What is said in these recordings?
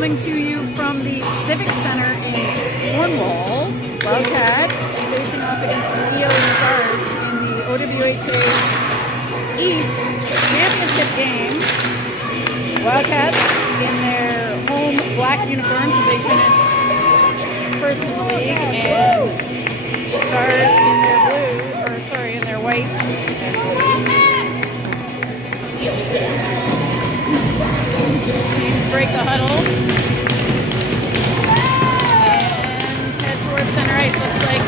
Coming to you from the Civic Center in Cornwall, Wildcats facing off against the EO Stars in the OWHA East Championship game. Wildcats in their home black uniforms as they finish first in the league, and Stars in their blue, or sorry, in their white and blues. Teams break the huddle and head towards center ice. Looks like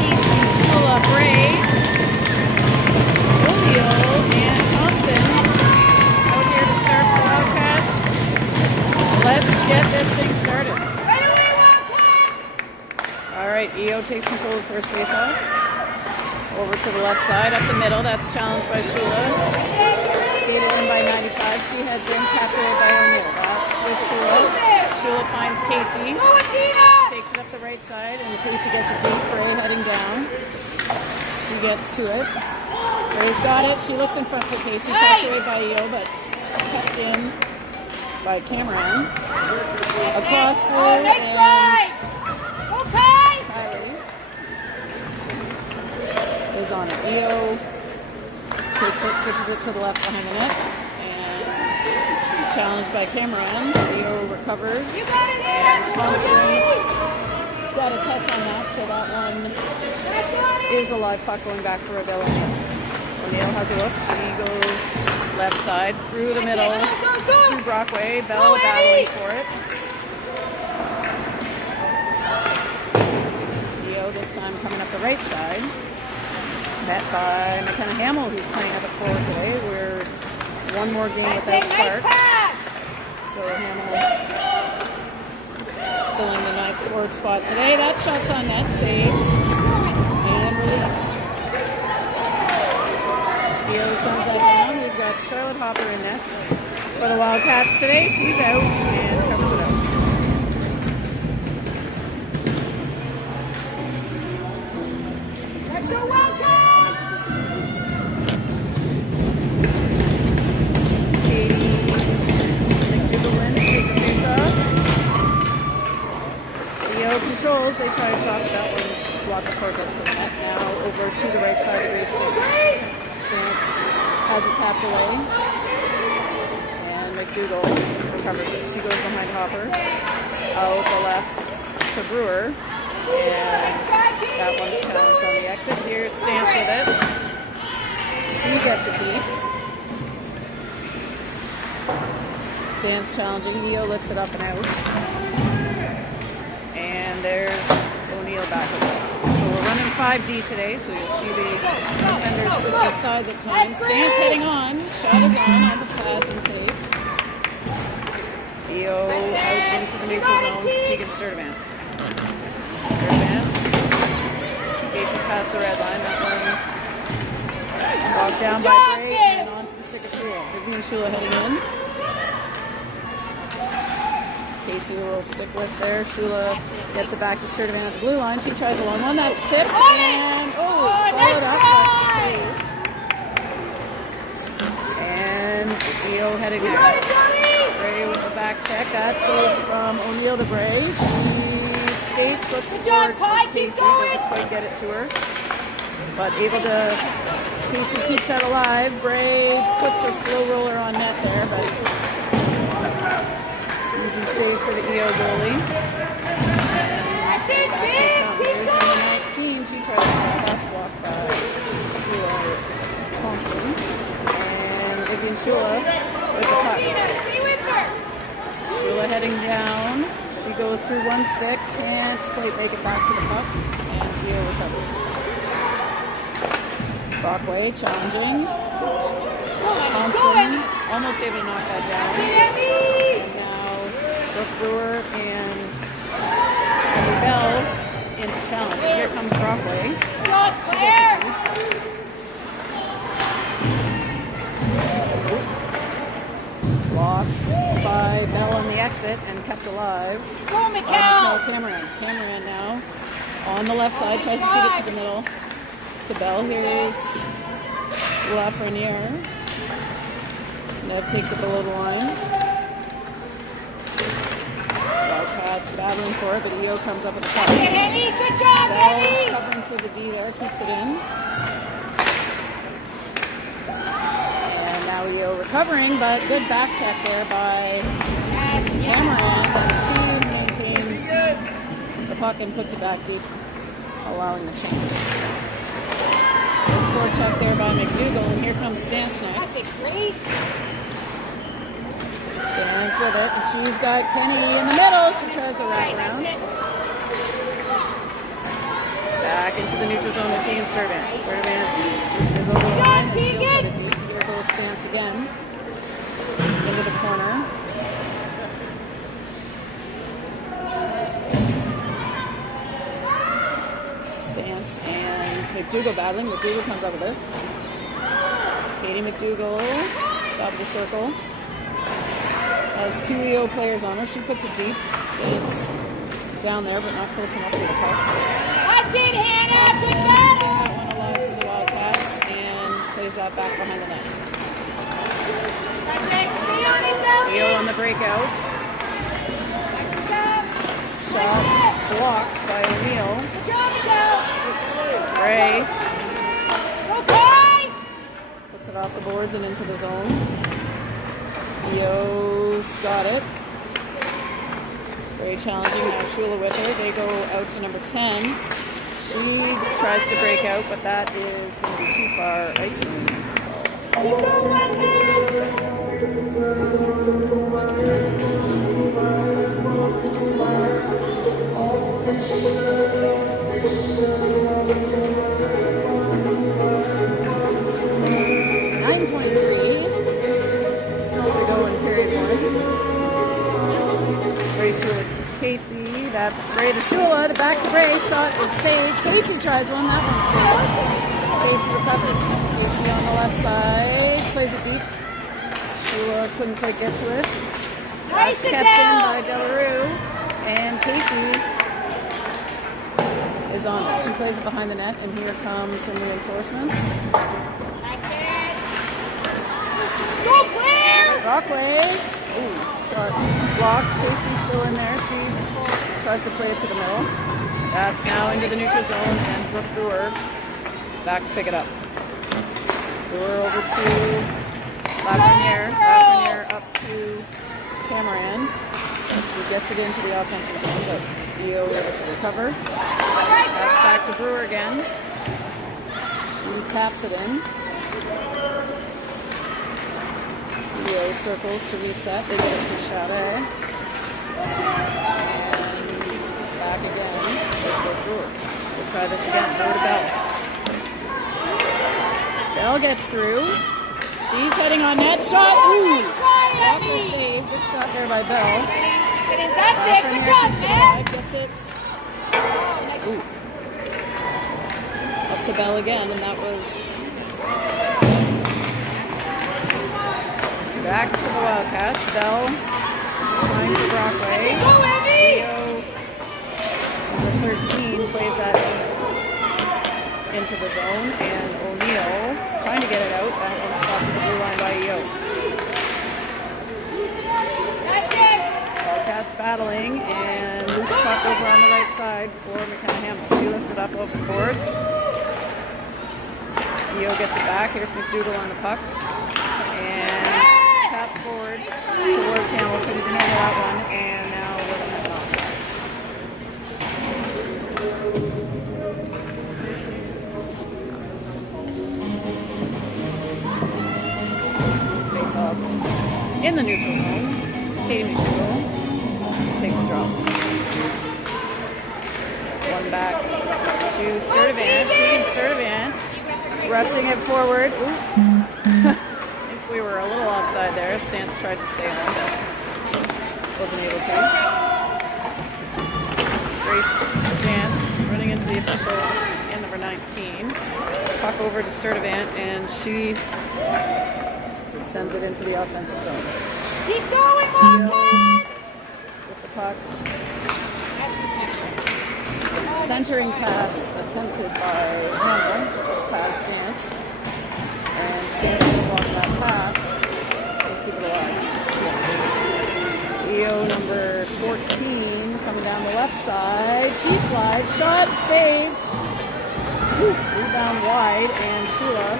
Keith, Shula, Bray, O'Neill, and Thompson out here to start for Wildcats. Let's get this thing started. Alright, EO takes control of first faceoff. Over to the left side, up the middle. That's challenged by Shula. Skated in by 95. She heads in, tapped away by O'Neill. That's with Shula. Shula finds Casey. Takes it up the right side, and Casey gets it deep. Bray heading down. She gets to it. Bray's got it. She looks in front for Casey. Tapped away by EO, but kept in by Cameron. Across through, and Kylie is on it. EO takes it, switches it to the left behind the net, and challenged by Cameron. EO recovers, and Thompson got a touch on that, so that one is a live puck going back for Adele O'Neill. O'Neill has a look. She goes left side, through the middle, through Brockway. Bell battling for it. EO this time coming up the right side. Met by McKenna Hamill, who's playing up at forward today. We're one more game without Clark. So Hamill filling the ninth forward spot today. That shot's on net, saved and released. EO sends that down. We've got Charlotte Hopper in nets for the Wildcats today. She's out and covers it up. Let's go Wildcats! Controls, they try a shot, but that one's blocked before it gets to the net. Now over to the right side of Grace Stance. Stance has it tapped away, and McDougall recovers it. She goes behind Hopper, out the left to Brewer, and that one's challenged on the exit. Here's Stance with it. She gets it deep. Stance challenging. EO lifts it up and out. And there's O'Neill back with it. So we're running 5D today, so you'll see the defenders switching sides at times. Stance heading on. Shot is on the pads and saved. EO out into the neutral zone to Tegan Sturdivant. Sturdivant skates it past the red line. That one walked down by Bray and onto the stick of Shula. Vivian Shula heading in. Casey a little stick lift there. Shula gets it back to Sturdivant at the blue line. She tries a long one. That's tipped. And, followed up, but saved. And EO heading there. Bray with the back check. That goes from O'Neill to Bray. She skates, looks forward for Casey. Doesn't quite get it to her. But able to, Casey keeps that alive. Bray puts a slow roller on net there, but easy save for the EO goalie. And here's number 19. She tries a shot. That's blocked by Shula Thompson. And Vivian Shula with the puck. Shula heading down. She goes through one stick. Can't quite make it back to the puck. And EO recovers. Brockway challenging. Thompson almost able to knock that down. And now Brooke Brewer and Abby Bell into challenge. And here comes Brockway. She gets it blocked by Bell on the exit and kept alive. Cameron. Cameron now on the left side, tries to feed it to the middle to Bell. Here's Lafreniere. Nev takes it below the line. Wildcats battling for it, but EO comes up with the puck. Good job, Bell covering for the D there, keeps it in. And now EO recovering, but good back check there by Cameron. And she maintains the puck and puts it back deep, allowing the change. Good forecheck there by McDougall, and here comes Stance next. Stance with it. She's got Kenny in the middle. She tries to wrap around. Back into the neutral zone with Tegan Sturtevant. Sturtevant is over the line, and she'll put it deep. Here goes Stance again. Into the corner. Stance and McDougall battling. McDougall comes up with it. Katie McDougall, top of the circle. Has 2 EO players on her. She puts it deep. Stance down there, but not close enough to the puck. That's it, Hannah! Put That one alive for the Wildcats and plays that back behind the net. That's it. Stay on it, Zoe. EO on the breakout. Shot blocked by O'Neill. Good job, Nicole. Gray Okay. puts it off the boards and into the zone. EO's got it. Very challenging. Now Shula with her. They go out to number 10. She tries to break out, but that is going to be too far. Icing is the ball. You go, Wildcats. 9:23 to go in period 1. Brace for Casey. That's Bray to Shula. To back to Bray. Shot is saved. Casey tries one. That one's saved. Casey recovers. Casey on the left side. Plays it deep. Shula couldn't quite get to it. That's kept in by Delarue. And Casey is on it. She plays it behind the net. And here comes some reinforcements. That's it. Go clear! Rockway. Ooh, shot blocked. Casey's still in there. She tries to play it to the middle. That's now into the neutral zone, and Brooke Brewer back to pick it up. Brewer over to Lafreniere. Lafreniere up to Cameron. He gets it into the offensive zone, but EO able to recover. That's back to Brewer again. She taps it in. EO circles to reset. They get it to Chaudet. And back again. We'll try this again. Go to Bell. Bell gets through. She's heading on net. Shot. Ooh! Walker save. Good shot there by Bell. That's it. Good job, man. Gets it. Ooh. Up to Bell again, and that was back to the Wildcats. Bell trying for Brockway. Go, Evie! Number 13 plays that into the zone, and O'Neill trying to get it out. That one stopped at the blue line by EO. That's it! Wildcats battling, and loose puck over on the right side for McKenna Hamill. She lifts it up over the boards. EO gets it back. Here's McDougall on the puck. And tap forward towards Hamill. Couldn't handle that one. And now we're going to have an offside. Face off in the neutral zone. Katie McDougall take the drop. One back to Sturtevant. Team Sturtevant rushing it forward. Ooh. I think we were a little offside there. Stance tried to stay on, but wasn't able to. Grace Stance running into the official in number 19. Puck over to Sturtevant, and she sends it into the offensive zone. Keep going, Wildcats! With the puck. Centering pass attempted by Hamill, just past Stance. And Stance will block that pass and keep it alive. EO number 14 coming down on the left side. She slides. Shot saved. Whew, rebound wide, and Shula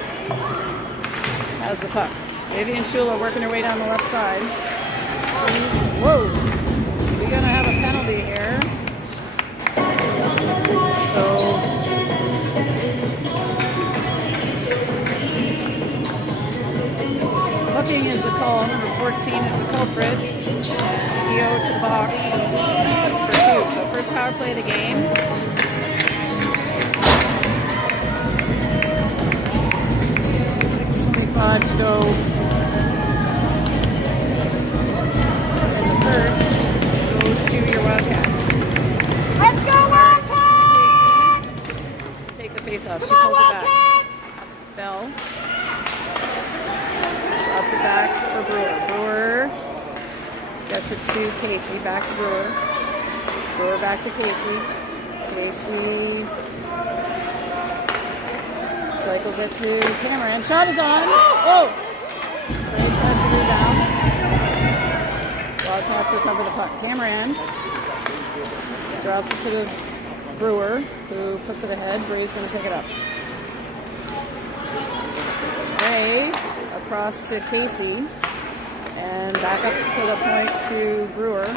has the puck. Vivian Shula working her way down the left side. She's, whoa, we're gonna have a penalty here. So, hooking is the call. Number 14 is the culprit. And EO to the box for 2. So first power play of the game. 6:25 to go in the first. Goes to your Wildcats. Let's go, Wildcats! Take the face off. She Come on, pulls it back. Wildcats! Bell drops it back for Brewer. Brewer gets it to Casey. Back to Brewer. Brewer back to Casey. Casey cycles it to Cameron. Shot is on. Oh! Ray tries to rebound. Wildcats recover the puck. Cameron drops it to Brewer, who puts it ahead. Bray's going to pick it up. Ray across to Casey and back up to the point to Brewer.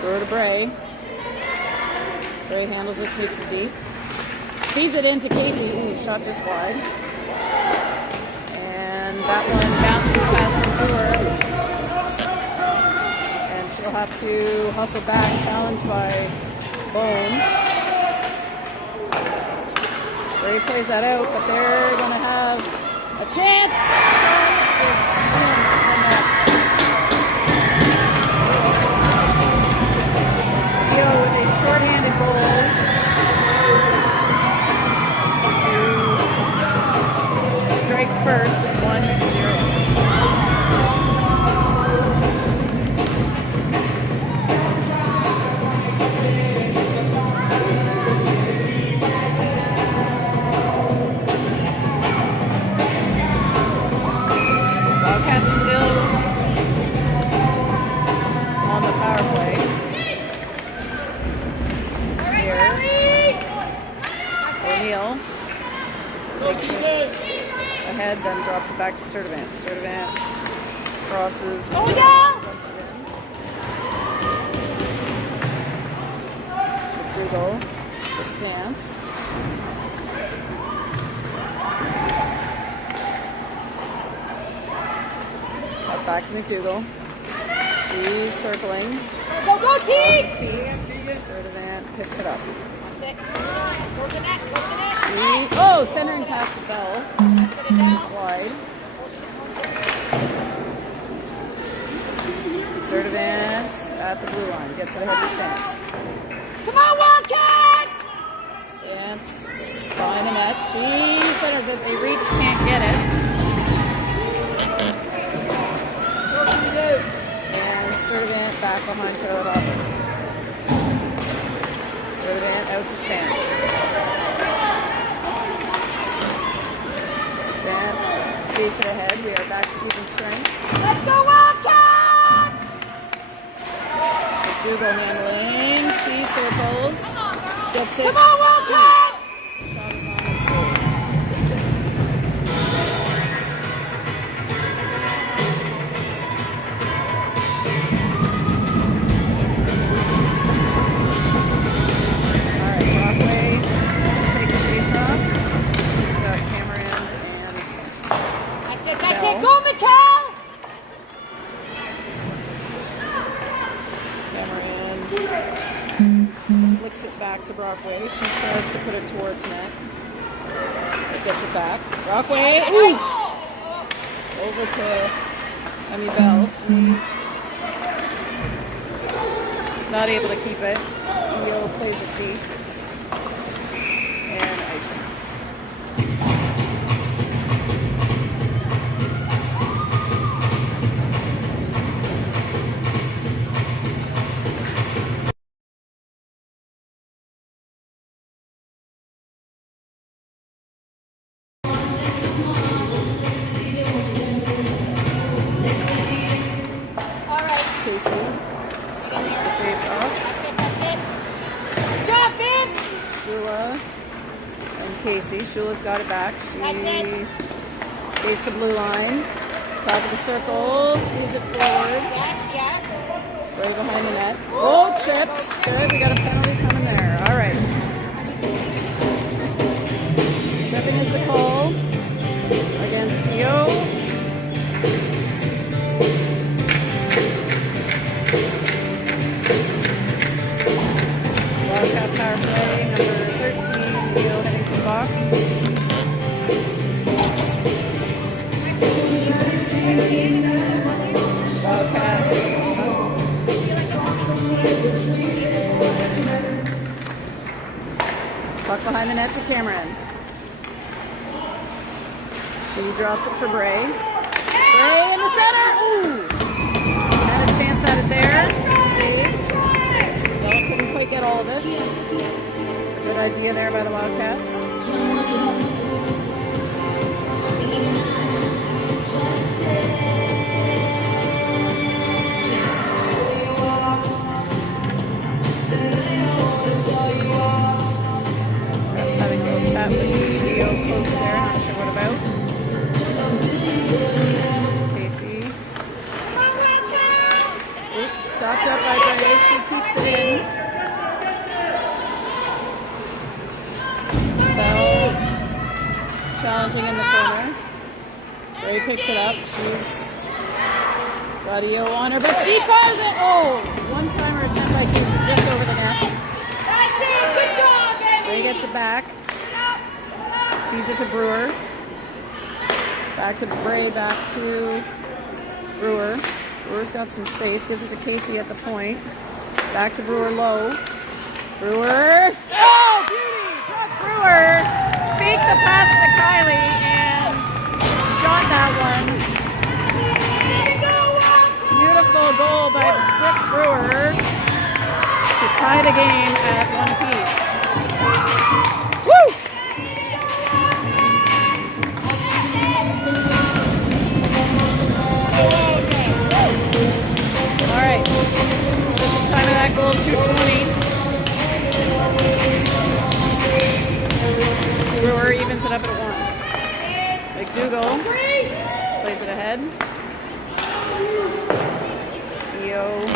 Brewer to Bray. Bray handles it, takes it deep. Feeds it into Casey. Ooh, shot just wide. And that one bounces past Brewer. And she'll have to hustle back, challenged by Bone. Bray plays that out, but they're going to have a chance. Shots is into the net. Yo with a shorthanded goal to strike first, 1-0. Wildcats still on the power play. Here, O'Neill takes it ahead, then drops it back to Sturdivant. Sturdivant crosses the center, dumps it in. McDougall to Stance. Up back to McDougall. She's circling. Go, go, team! Sturdivant picks it up. That's it. Go to the net, go to the net. Oh, centering pass to Bell. Set it down. Just wide. Sturdivant at the blue line. Gets it ahead to Stance. Come on, Wildcats! Stance behind the net. She centers it. They reach, can't get it. And Sturdivant back behind Charlotte Hopper. Sturdivant out to Stance. Stance skates it ahead. We are back to even strength. Let's go, Wildcats! McDougall handling. She circles. Gets it. Come on, Wildcats! Shot is on and saved. Alright, Brockway to take the face off. She's got Cameron and That's it, that's Bell. it. Go, Mikhail! Cameron flicks it back to Brockway. She tries to put it towards net. It gets it back. Brockway, ooh! Over to Emmy Bell. She's not able to keep it. EO plays it deep. And icing. All right. Casey takes the face off. That's it, Shula and Casey. Shula's got it back. She skates the blue line. Top of the circle. Feeds it forward. Yes. Right behind the net. Oh, chipped. Good. We got a penalty coming there. All right. Chipping is the call against Theo. Wildcat power play, number 13, Theo heading to the box. Wildcats. Puck behind the net to Cameron. She drops it for Bray. Bray in the center! Ooh! Had a chance at it there. Saved. Well, couldn't quite get all of it. Good idea there by the Wildcats. Perhaps having a little chat with the video folks there. Not sure what about. Casey. Oops, stopped up by Bray. She keeps it in. Bell challenging in the corner. Bray picks it up. She's got EO on her, but she fires it. Oh, one-timer attempt by Casey just over the net. That's it. Good job, baby. Bray gets it back. Feeds it to Brewer. Back to Bray, back to Brewer. Brewer's got some space, gives it to Casey at the point. Back to Brewer low. Brewer. Oh, beauty! Brooke Brewer faked the pass to Kylie and shot that one. Beautiful goal by Brooke Brewer to tie the game at one apiece. Woo! All right, official time of that goal, 2:20. Brewer evens it up at 1. McDougall plays it ahead. EO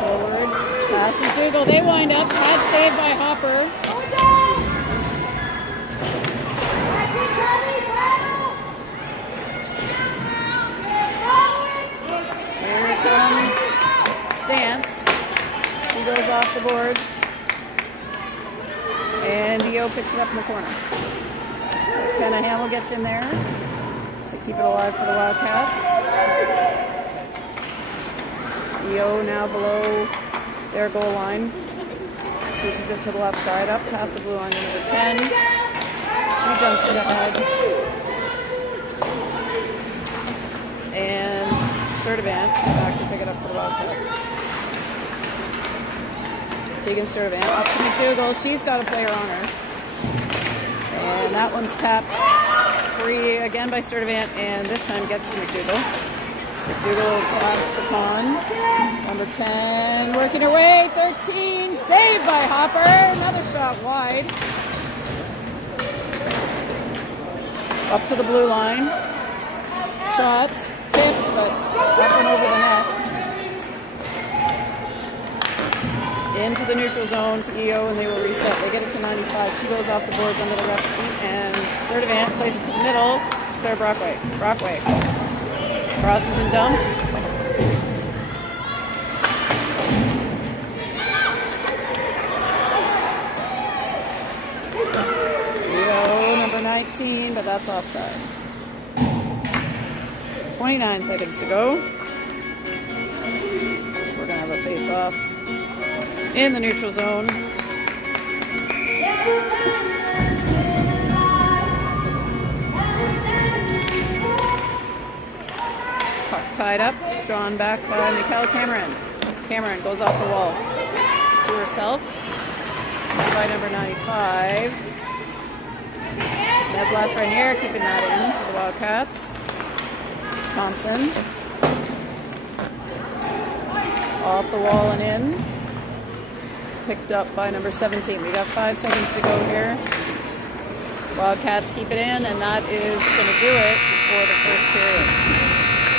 forward. Pass McDougall. They wind up. Bad save by Hopper. Here comes Stance. She goes off the boards. And EO picks it up in the corner. Kenna Hamill gets in there to keep it alive for the Wildcats. EO now below their goal line. Switches it to the left side, up past the blue line to number 10. She dumps it ahead. And Sturdivant back to pick it up for the Wildcats. Tegan Sturdivant up to McDougall. She's got a player on her. And that one's tapped free again by Sturdivant, and this time gets to McDougall. McDougall collapsed upon number 10, working her way, 13, saved by Hopper, another shot wide. Up to the blue line. Shot, tipped, but up and over the net. Into the neutral zone to EO, and they will reset. They get it to 95. She goes off the boards under the ref's feet, and Sturdivant plays it to the middle to Claire Brockway. Brockway crosses and dumps. EO number 19, but that's offside. 29 seconds to go. We're gonna have a face-off in the neutral zone. Puck tied up, drawn back by Mikhail Cameron. Cameron goes off the wall to herself by number 95. Nev Lafreniere keeping that in for the Wildcats. Thompson off the wall and in. picked up by number 17. We got 5 seconds to go here. Wildcats keep it in, and that is going to do it for the first period.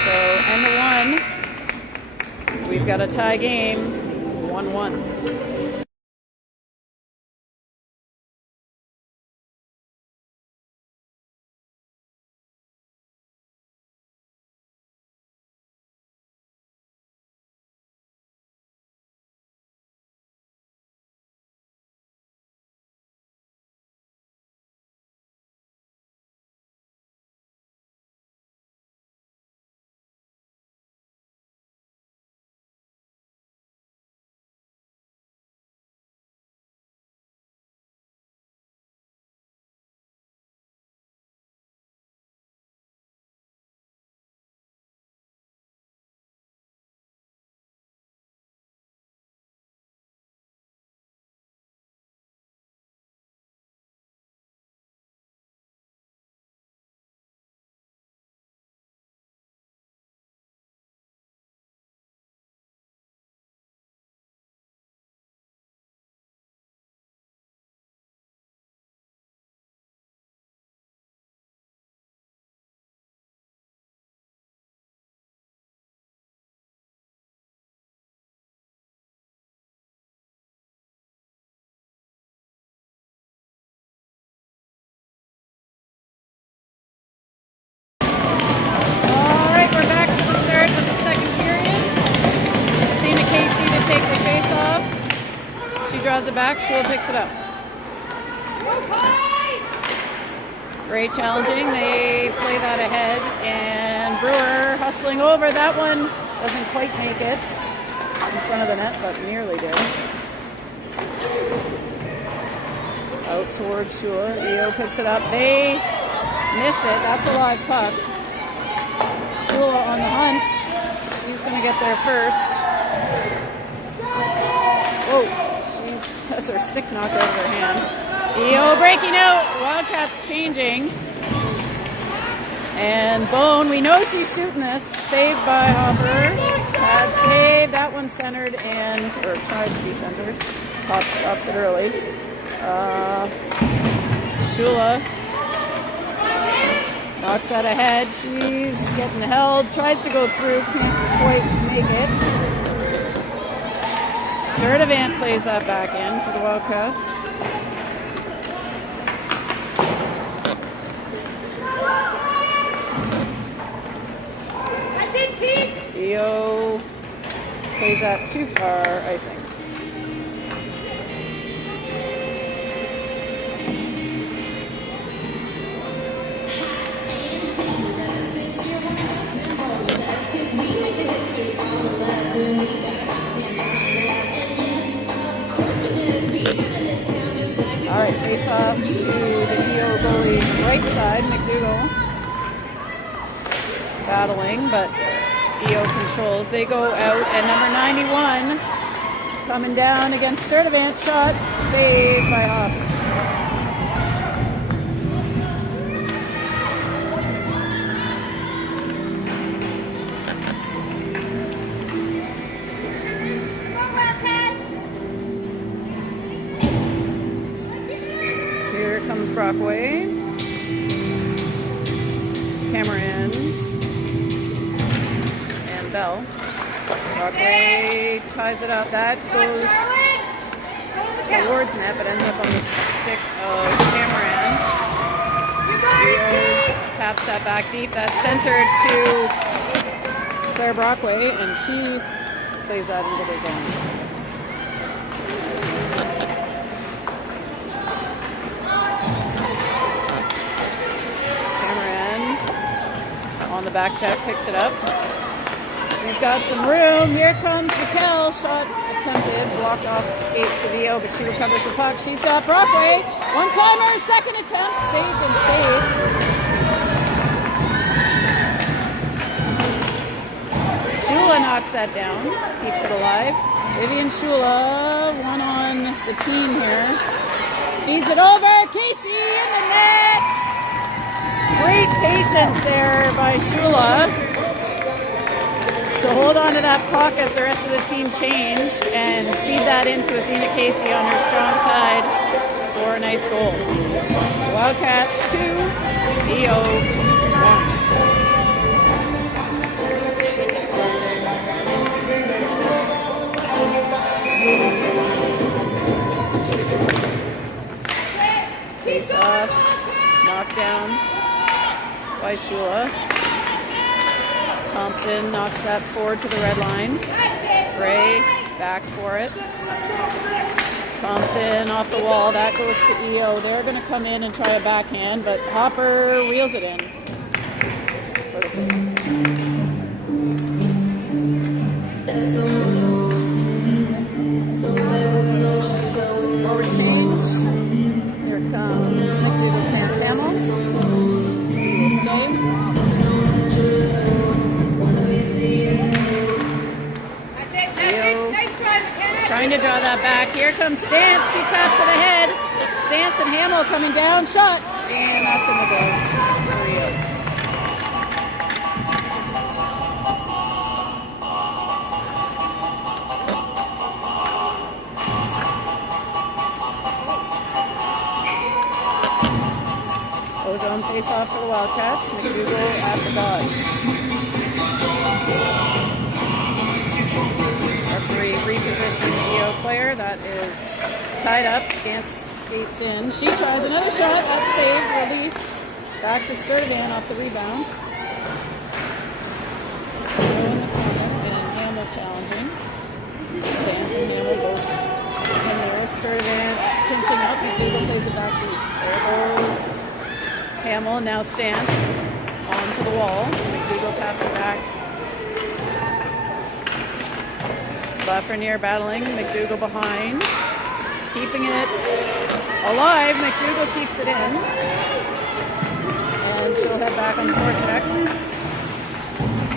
So, end of 1. We've got a tie game, 1-1. Draws it back, Shula picks it up. Very challenging. They play that ahead, and Brewer hustling over. That one doesn't quite make it in front of the net, but nearly did. Out towards Shula. EO picks it up. They miss it. That's a live puck. Shula on the hunt. She's going to get there first. Whoa. That's her stick knocked out of her hand. EO breaking out. Wildcats changing. And Bone, we know she's shooting this. Saved by Hopper. Bad save. That one centered or tried to be centered. Hop stops it early. Shula knocks that ahead. She's getting held. Tries to go through. Can't quite make it. Sturdivant plays that back in for the Wildcats. That's it, Teeks! EO plays that too far, icing. Alright, face off to the EO goalie's right side, McDougall. Battling, but EO controls. They go out, and number 91 coming down against Sturdivant. Shot saved by Hops. Brockway, Camerons, and Bell. Brockway ties it up. That goes towards net, but ends up on the stick of Cameron. Taps that back deep. That's centered to Claire Brockway, and she plays that into the zone. On the back check, picks it up. He's got some room. Here comes Mikkel. Shot attempted, blocked off skates of EO, but she recovers the puck. She's got Brockway. One-timer, second attempt, saved and saved. Shula knocks that down, keeps it alive. Vivian Shula, one on the team here. Feeds it over. Casey in the net. Great patience there by Shula So hold on to that puck as the rest of the team changed and feed that into Athena Casey on her strong side for a nice goal. Wildcats 2, EO 1. Face off, knocked down by Shula. Thompson knocks that forward to the red line. Gray back for it. Thompson off the wall. That goes to EO. They're going to come in and try a backhand, but Hopper reels it in for the save. Forward change. Here comes McDougal, Stance Hamill. D will stay. Trying to draw that back. Here comes Stance. He taps it ahead. Stance and Hamill coming down. Shot. And that's in the goal for Rio. Ozone face off for the Wildcats. McDougal at the dodge. Referee repositioning the EO player. That is tied up. Scance skates in. She tries another shot. That's saved. Released. Back to Sturtevant off the rebound. EO in the corner and Hamill challenging. Stance and Hamill both in there. Sturtevant pinching up. McDougal plays it back deep. There goes Hamill. Now Stance onto the wall. McDougal taps it back. Lafreniere battling, McDougal behind, keeping it alive. McDougal keeps it in, and she'll head back on the forecheck,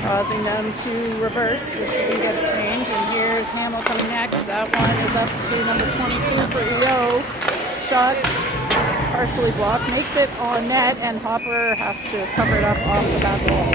causing them to reverse, so she can get a change. And here's Hamill coming next. That one is up to number 22 for EO. Shot partially blocked, makes it on net, and Hopper has to cover it up off the back wall.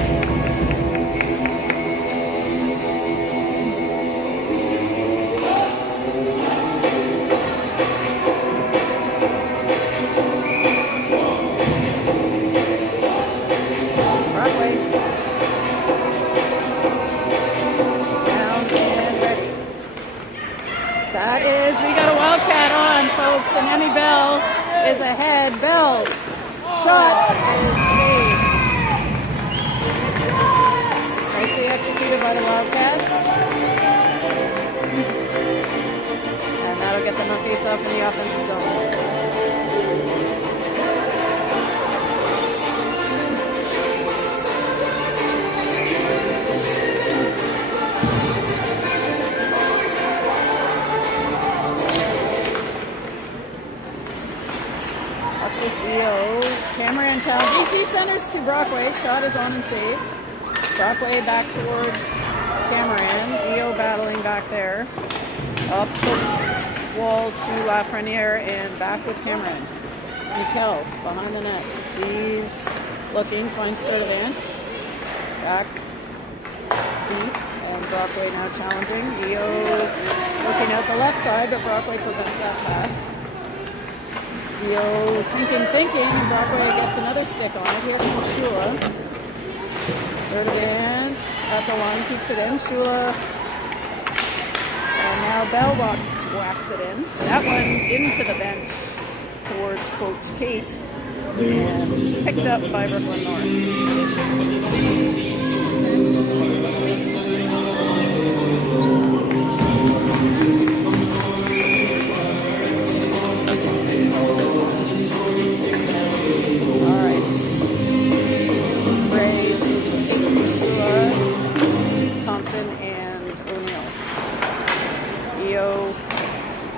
That is, we got a Wildcat on, folks, and Emmy Bell is ahead. Bell, shot is saved. Nicely executed by the Wildcats. And that'll get them a face-off in the offensive zone. Cameron challenging. She centers to Brockway. Shot is on and saved. Brockway back towards Cameron. EO battling back there. Up the wall to Lafreniere and back with Cameron. Mikkel behind the net. She's looking, finds Sturtevant. Back deep. And Brockway now challenging. EO looking out the left side, but Brockway prevents that pass. EO thinking, and Brockway gets another stick on it. Here comes Shula. Sturtevant at the line, keeps it in. Shula, and now Bell whacks it in. That one into the bench towards, quote, Kate, and picked up by Brooklyn North.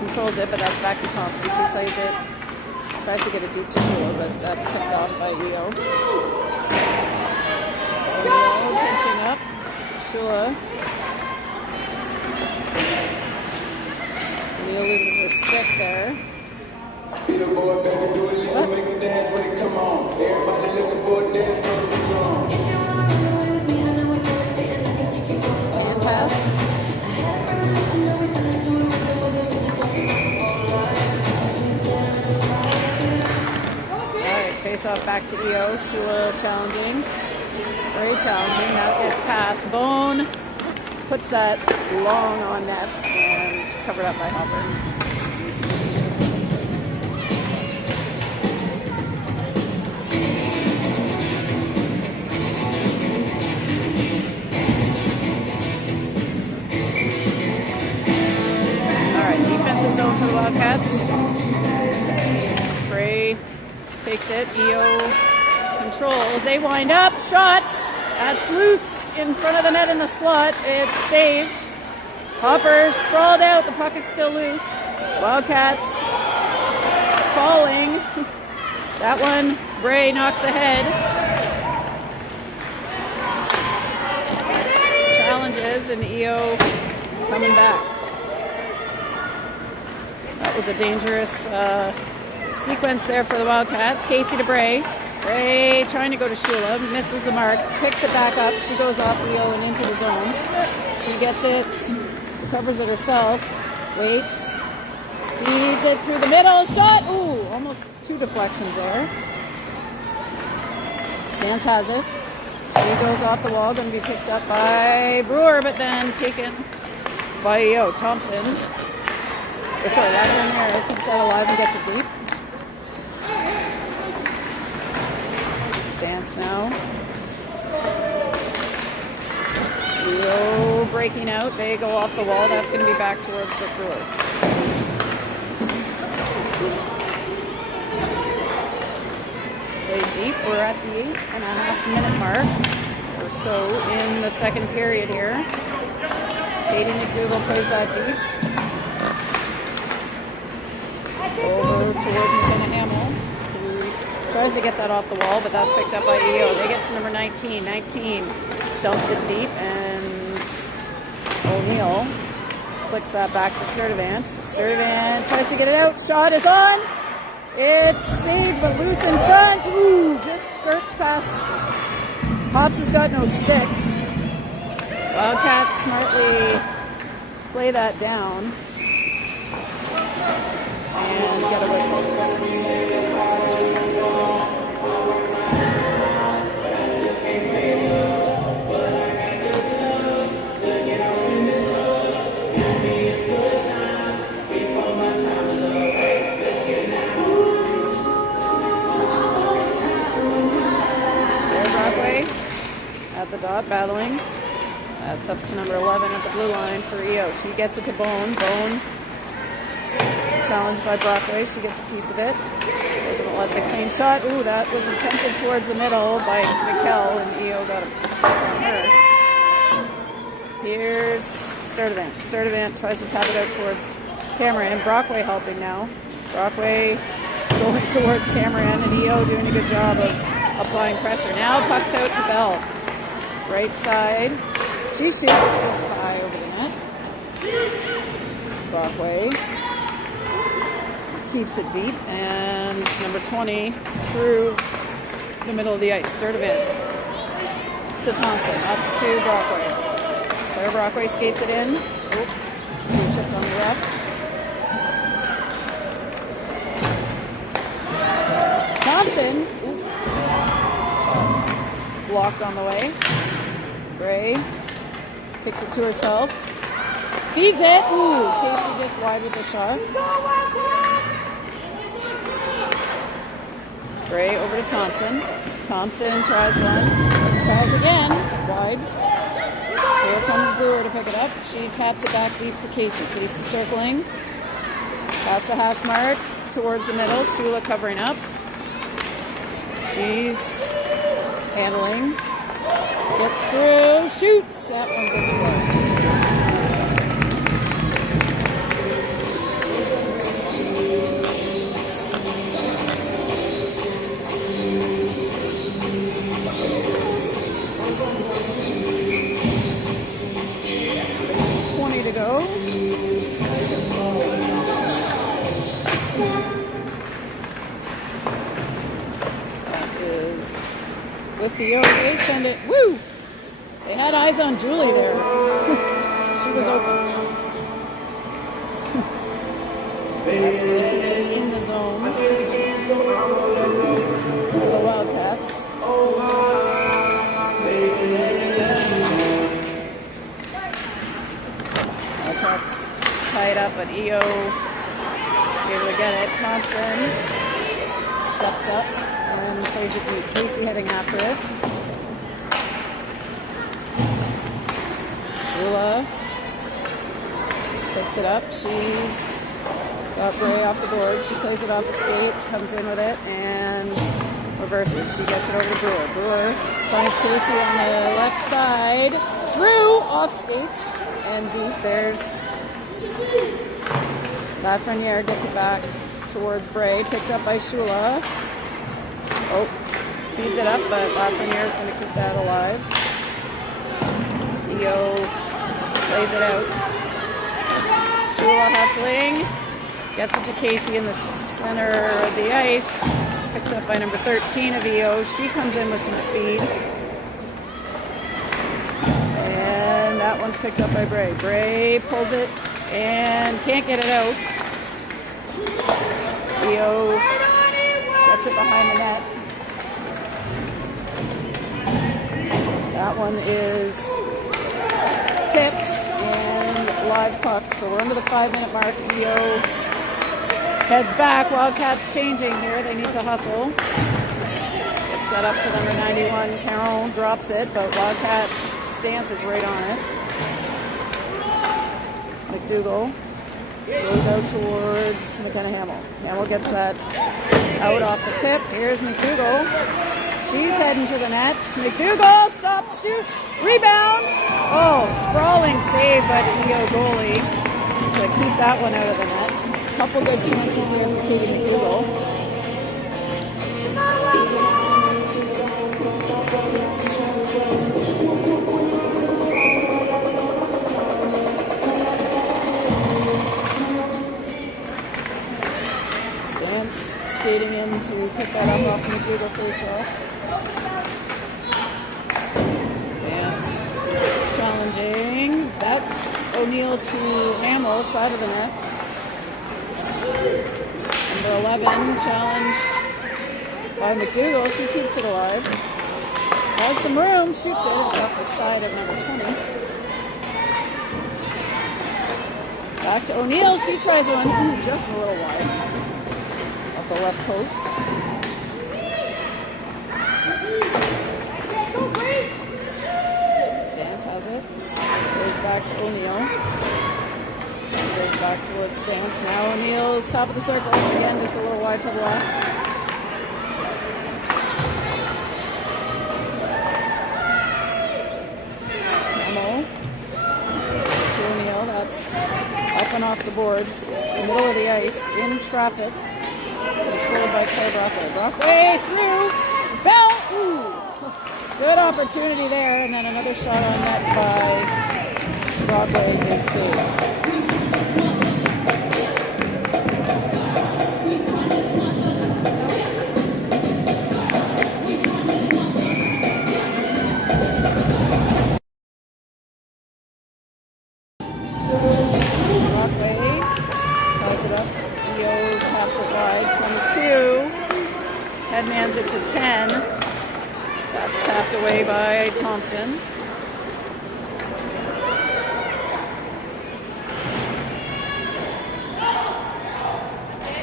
Controls it, but that's back to Thompson. She plays it, tries to get it deep to Shula, but that's picked off by EO. EO pinching up. Shula. Neil loses her stick there. face-off back to EO. Shula challenging. Very challenging. That gets past. Bone puts that long on net and covered up by Hopper. Defensive zone for the Wildcats. Bray takes it. EO controls. They wind up. Shots. That's loose in front of the net in the slot. It's saved. Hopper's sprawled out. The puck is still loose. Wildcats falling. That one, Bray knocks ahead. Challenges and EO coming back. That was a dangerous sequence there for the Wildcats. Casey to Bray. Bray trying to go to Shula. Misses the mark. Picks it back up. She goes off EO and into the zone. She gets it. Recovers it herself. Waits. Feeds it through the middle. Shot. Ooh, almost two deflections there. Stans has it. She goes off the wall. Going to be picked up by Brewer, but then taken by EO. Thompson. Lavender keeps that alive and gets it deep. Stance now. EO breaking out. They go off the wall. That's going to be back towards Brooke Brewer. Play deep. We're at the 8.5-minute mark or so in the second period here. Katie McDougall plays that deep. Over towards McKenna Hamill, who tries to get that off the wall, but that's picked up by EO. They get to number 19. 19 dumps it deep, and O'Neill flicks that back to Sturdivant. Sturdivant tries to get it out. Shot is on. It's saved, but loose in front. Ooh, just skirts past. Hobbs has got no stick. Wildcats smartly play that down. And get a whistle. There, Brockway at the dot, battling. That's up to number 11 at the blue line for EO. She gets it to Bone. Bone challenged by Brockway. She gets a piece of it. Doesn't let the clean shot. Ooh, that was attempted towards the middle by Mikkel, and EO got a stick on her. Here's Sturdivant. Sturdivant tries to tap it out towards Cameron. Brockway helping now. Brockway going towards Cameron, and EO doing a good job of applying pressure. Now puck's out to Bell. Right side. She shoots just high over the net. Brockway keeps it deep, and number 20 through the middle of the ice. Sturdivant to Thompson, up to Brockway. Claire Brockway skates it in. Oh, somebody chipped on the rough. Thompson, shot blocked on the way. Gray kicks it to herself. Feeds it. Ooh, Casey just wide with the shot. Gray over to Thompson. Thompson tries one. Tries again. Wide. Here comes Brewer to pick it up. She taps it back deep for Casey. Casey circling. Past the hash marks towards the middle. Shula covering up. She's handling. Gets through. Shoots. That one's in the glove. 6:20 to go. That is with the O. They send it. Woo! They had eyes on Julie there. She was open. That's in the zone. That's tied up, but EO able to get it. Thompson steps up and plays it deep. Casey heading after it. Shula picks it up. She's got Bray off the board. She plays it off the skate, comes in with it, and reverses. She gets it over to Brewer. Brewer finds Casey on the left side. Through, off skates, and deep. There's Lafreniere, gets it back towards Bray. Picked up by Shula. Oh, feeds it up, but Lafreniere is going to keep that alive. EO plays it out. Shula hustling. Gets it to Casey in the center of the ice. Picked up by number 13 of EO. She comes in with some speed. And that one's picked up by Bray. Bray pulls it and can't get it out. EO gets it behind the net. That one is tipped and live puck. So we're under the 5-minute mark. EO heads back. Wildcats changing here. They need to hustle. It's set up to number 91. Carroll drops it, but Wildcats' stance is right on it. McDougall goes out towards McKenna Hamill. Hamill gets that out off the tip. Here's McDougall. She's heading to the net. McDougall stops, shoots, rebound. Oh, sprawling save by the EO goalie to keep that one out of the net. Couple good chances there for Katie McDougall. Stance skating in to pick that up off the McDougall face-off. Stance challenging. That's O'Neill to Hamill, side of the net. Number 11 challenged by McDougall. She keeps it alive. Has some room. Shoots it. It's off the side of number 20. Back to O'Neill. She tries one. Ooh, just a little wide. Off the left post. Stance has it. Goes back to O'Neill. Goes back towards Stance. Now O'Neill's top of the circle. Again, just a little wide to the left. Hamill to O'Neill. That's up and off the boards. Middle of the ice. In traffic. Controlled by Claire Brockway. Brockway through. Bell. Ooh. Good opportunity there. And then another shot on net by Brockway is saved. Headmans it to 10. That's tapped away by Thompson.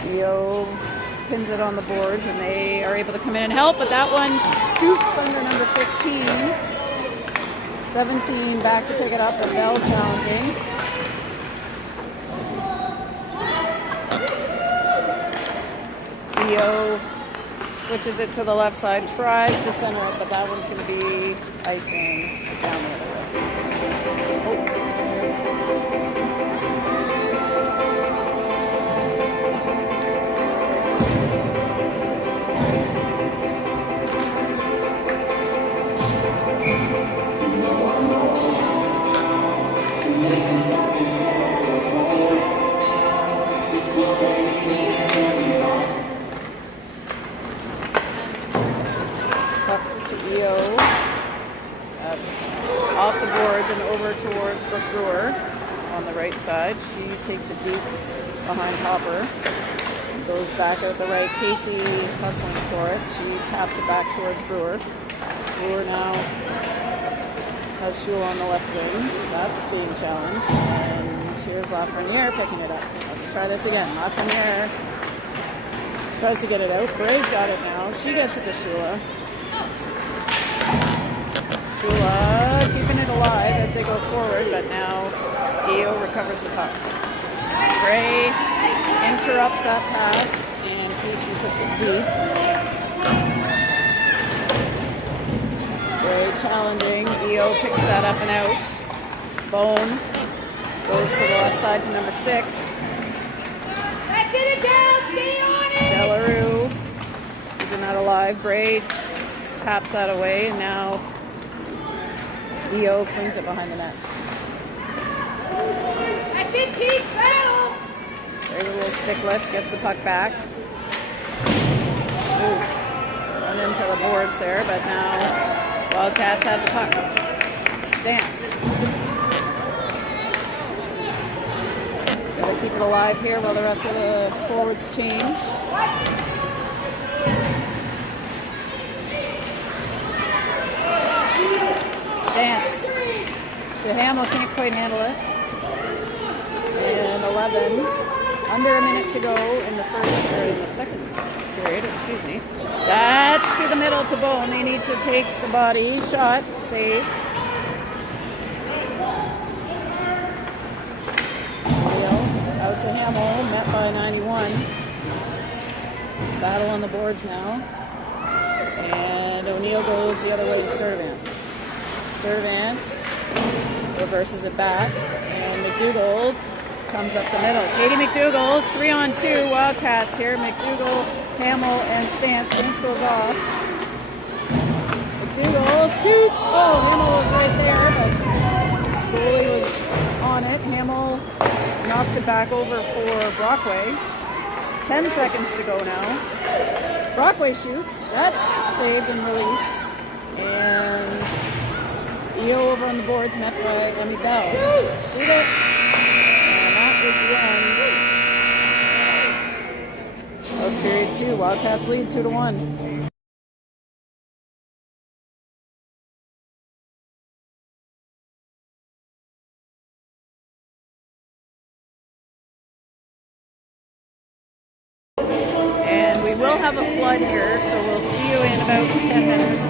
EO pins it on the boards and they are able to come in and help, but that one scoops under number 15. 17 back to pick it up, and Bell challenging. EO switches it to the left side, tries to center it, but that one's going to be icing down the other way. That's off the boards and over towards Brooke Brewer on the right side. She takes it deep behind Hopper. Goes back out the right. Casey hustling for it. She taps it back towards Brewer. Brewer now has Shula on the left wing. That's being challenged. And here's Lafreniere picking it up. Let's try this again. Lafreniere tries to get it out. Bray's got it now. She gets it to Shula. Shula keeping it alive as they go forward, but now EO recovers the puck. Bray interrupts that pass, and Casey puts it deep. Bray challenging. EO picks that up and out. Bone goes to the left side to number 6. That's it, Adele. Stay on it. Delarue keeping that alive. Bray taps that away, and now EO flings it behind the net. That's it, Teeks. Battle. There's a little stick lift, gets the puck back. Ooh, run into the boards there, but now Wildcats have the puck. Stance. It's got to keep it alive here while the rest of the forwards change. Stance. So Hamill can't quite handle it. And 11. Under a minute to go in the second period, excuse me. That's to the middle to Bone. They need to take the body. Shot. Saved. O'Neill out to Hamill. Met by 91. Battle on the boards now. And O'Neill goes the other way to Sturtevant. Sturtevant reverses it back. And McDougall comes up the middle. Katie McDougall, 3-on-2 Wildcats here. McDougall, Hamill, and Stance. Stance goes off. McDougall shoots. Oh, Hamill was right there, but goalie was on it. Hamill knocks it back over for Brockway. 10 seconds to go now. Brockway shoots. That's saved and released. And EO over on the boards, met by Emmy Bell. Shoot it. Is the end of period 2. Wildcats lead 2-1. And we will have a flood here, so we'll see you in about 10 minutes.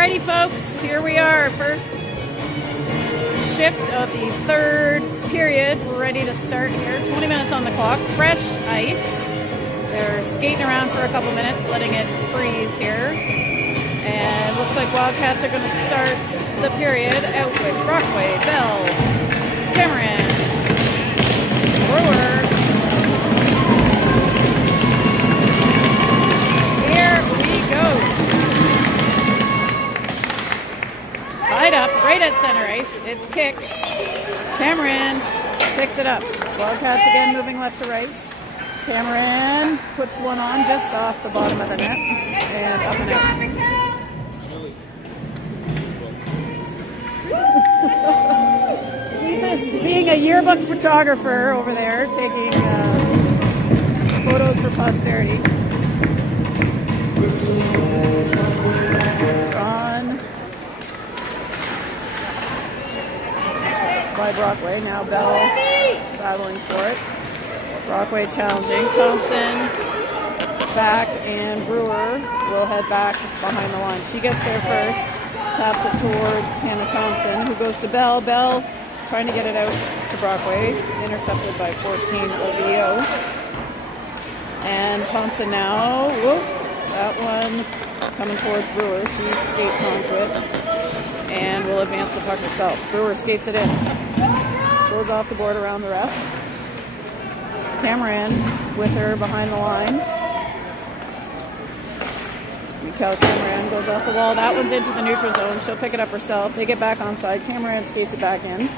Alrighty, folks, here we are. First shift of the third period. We're ready to start here. 20 minutes on the clock. Fresh ice. They're skating around for a couple minutes, letting it freeze here. And looks like Wildcats are going to start the period out with Brockway, Bell, Cameron, Brewer. Here we go. Tied up right at center ice. It's kicked. Cameron picks it up. Wildcats again moving left to right. Cameron puts one on just off the bottom of the net and up and out. He's being a yearbook photographer over there, taking photos for posterity. Drawn by Brockway. Now Bell battling for it. Brockway challenging. Thompson back, and Brewer will head back behind the lines. He gets there first, taps it towards Hannah Thompson, who goes to Bell. Bell trying to get it out to Brockway, intercepted by 14 OWHA. And Thompson now, whoop, that one coming towards Brewer. She skates onto it and will advance the puck herself. Brewer skates it in. Goes off the board around the ref. Cameron with her behind the line. Mikhail Cameron goes off the wall. That one's into the neutral zone. She'll pick it up herself. They get back onside. Cameron skates it back in.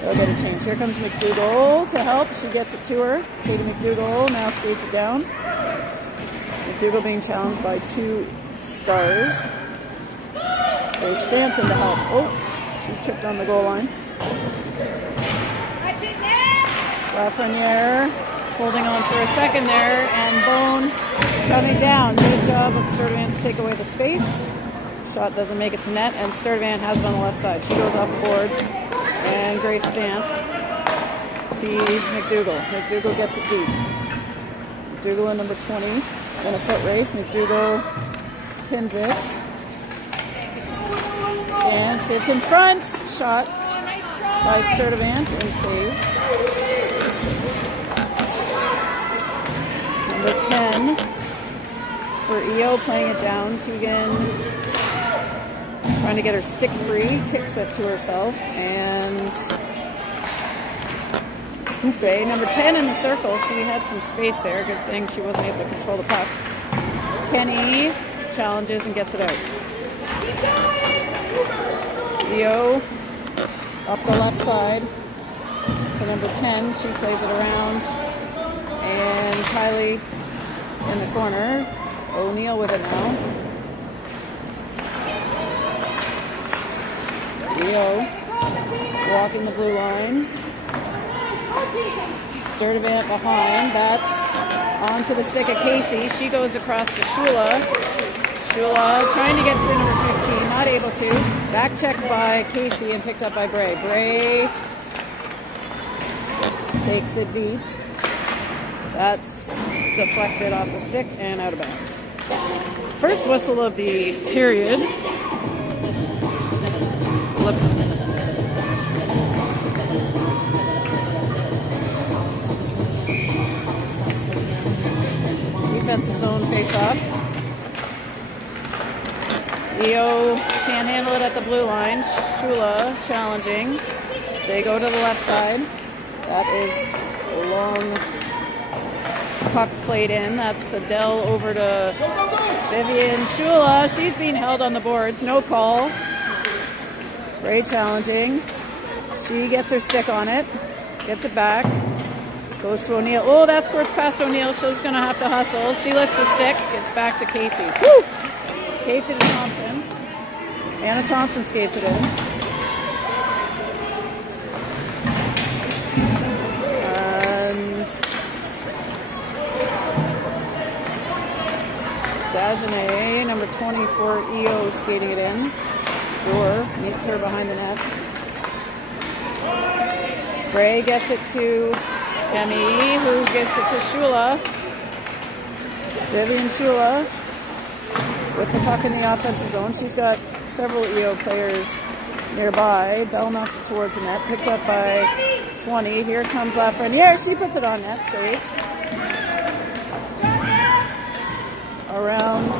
They'll get a change. Here comes McDougall to help. She gets it to her. Katie McDougall now skates it down. McDougall being challenged by 2 stars. There's Stanson to help. Oh, she chipped on the goal line. Lafreniere holding on for a second there, and Bone coming down. Good job of Sturdivant to take away the space. Shot doesn't make it to net, and Sturdivant has it on the left side. She goes off the boards, and Grace Stance feeds McDougall. McDougall gets it deep. McDougall in number 20 in a foot race. McDougall pins it. Stance, it's in front. Shot by Sturdivant and saved. Number 10 for EO playing it down. Tegan trying to get her stick free, kicks it to herself, and Hoope, number 10 in the circle. She had some space there. Good thing she wasn't able to control the puck. Kenny challenges and gets it out. EO up the left side to number 10. She plays it around. And Kylie in the corner. O'Neill with it now. Leo walking the blue line. Sturdivant behind. That's onto the stick of Casey. She goes across to Shula. Shula trying to get through number 15. Not able to. Back checked by Casey and picked up by Bray. Bray takes it deep. That's deflected off the stick and out of bounds. First whistle of the period. Defensive zone face-off. EO can't handle it at the blue line. Shula challenging. They go to the left side. That is a long puck played in. That's Adele over to Vivian Shula. She's being held on the boards. No call. Ray challenging. She gets her stick on it. Gets it back. Goes to O'Neill. Oh, that squirts past O'Neill. She's going to have to hustle. She lifts the stick. Gets back to Casey. Woo! Casey to Thompson. Anna Thompson skates it in. And Dagenet, number 20 for EO, skating it in. Door meets her behind the net. Bray gets it to Emmy, who gives it to Shula. Vivian Shula with the puck in the offensive zone. She's got several EO players nearby. Bell knocks it towards the net, picked up by 20. Here comes Lafreniere. She puts it on net, saved. Around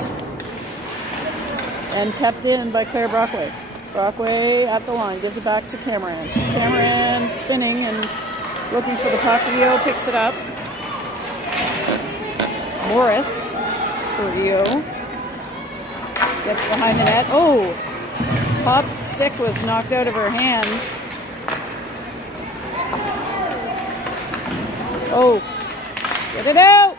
and kept in by Claire Brockway. Brockway at the line, gives it back to Cameron. Cameron spinning and looking for the puck. EO picks it up. Morris for EO. Gets behind the net. Oh! Pop's stick was knocked out of her hands. Oh! Get it out!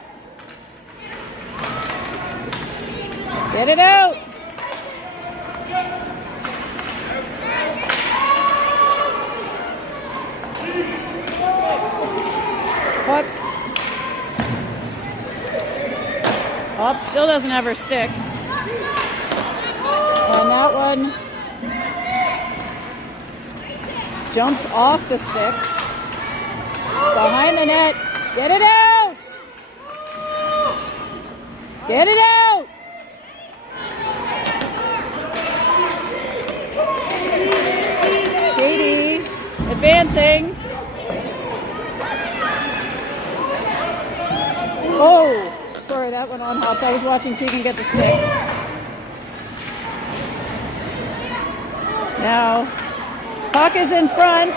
Get it out! Puck. Pop still doesn't have her stick. And that one jumps off the stick. Behind the net. Get it out! Get it out! Katie advancing. Oh, sorry, that went on hops. I was watching Tegan get the stick. Now, puck is in front.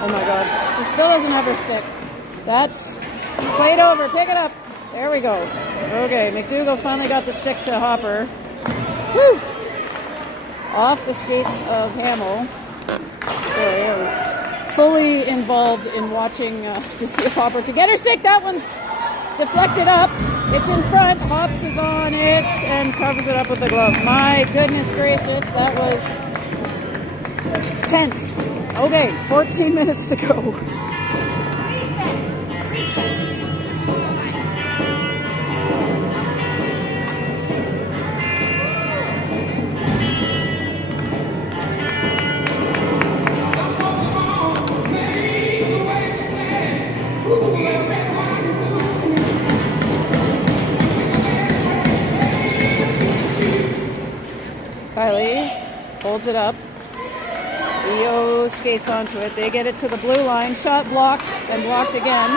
Oh my gosh, she still doesn't have her stick. That's played over. Pick it up. There we go. Okay, McDougall finally got the stick to Hopper. Woo! Off the skates of Hamill. Sorry, I was fully involved in watching to see if Hopper could get her stick. That one's deflected up. It's in front. Hops is on it and covers it up with the glove. My goodness gracious, that was tense. Okay, 14 minutes to go. Reset. Kylie holds it up. EO skates onto it. They get it to the blue line. Shot blocked and blocked again.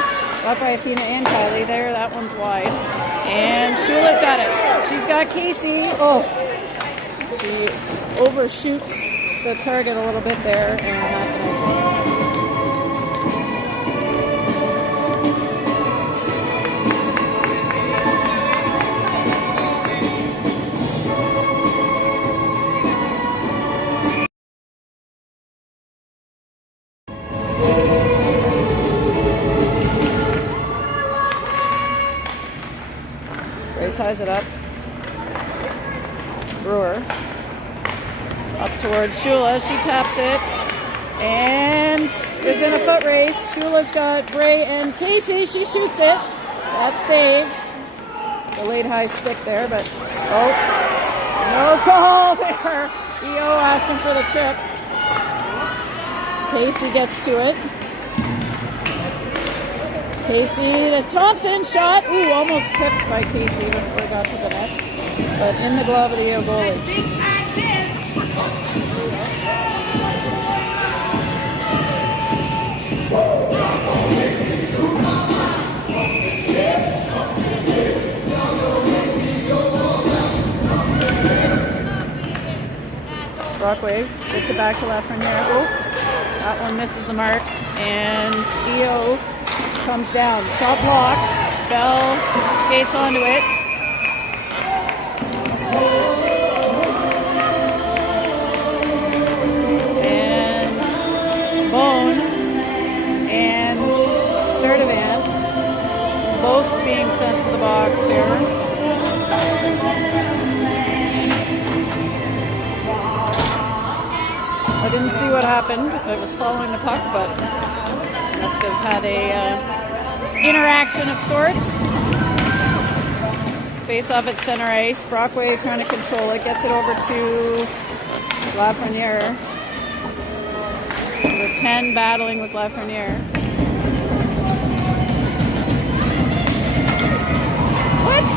Blocked by Athena and Kylie. There, that one's wide. And Shula's got it. She's got Casey. Oh, she overshoots the target a little bit there, and that's a nice one. Ties it up. Brewer up towards Shula. She taps it and is in a foot race. Shula's got Bray and Casey. She shoots it. That's saved. Delayed high stick there, but oh, no call there. EO asking for the chip. Casey gets to it. Casey to Thompson, shot. Ooh, almost tipped by Casey before it got to the net. But in the glove of the EO goalie. Brockway gets it back to Lafreniere. Oh, that one misses the mark. And EO comes down. Shot blocked. Bell skates onto it. And Bone and Sturdivant both being sent to the box here. I didn't see what happened. I was following the puck, but must have had a interaction of sorts. Face off at center ice. Brockway trying to control it. Gets it over to Lafreniere. Number 10 battling with Lafreniere. What?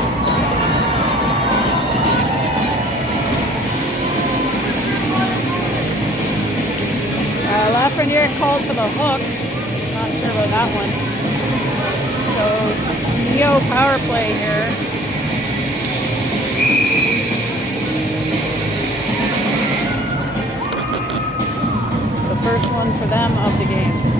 Lafreniere called for the hook. Not sure about that one. So, Neo power play here. The first one for them of the game.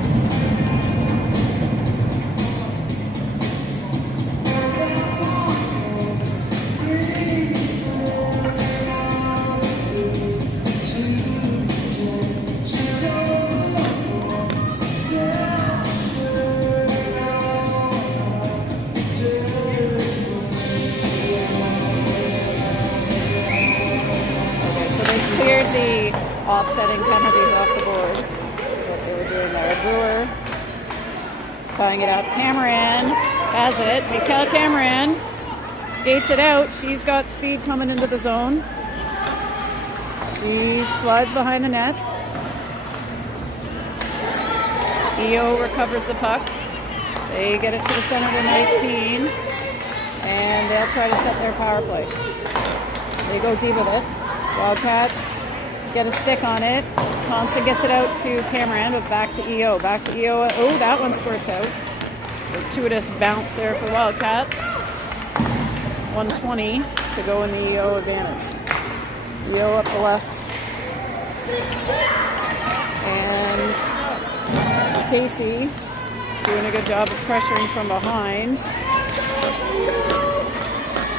Cleared the offsetting penalties off the board. That's what they were doing there. Brewer tying it up. Cameron has it. Mikkel Cameron skates it out. She's got speed coming into the zone. She slides behind the net. EO recovers the puck. They get it to the center to 19. And they'll try to set their power play. They go deep with it. Wildcats get a stick on it. Thompson gets it out to Cameron, but back to EO. Back to EO. Oh, that one squirts out. Fortuitous bounce there for Wildcats. 120 to go in the EO advantage. EO up the left. And Casey doing a good job of pressuring from behind.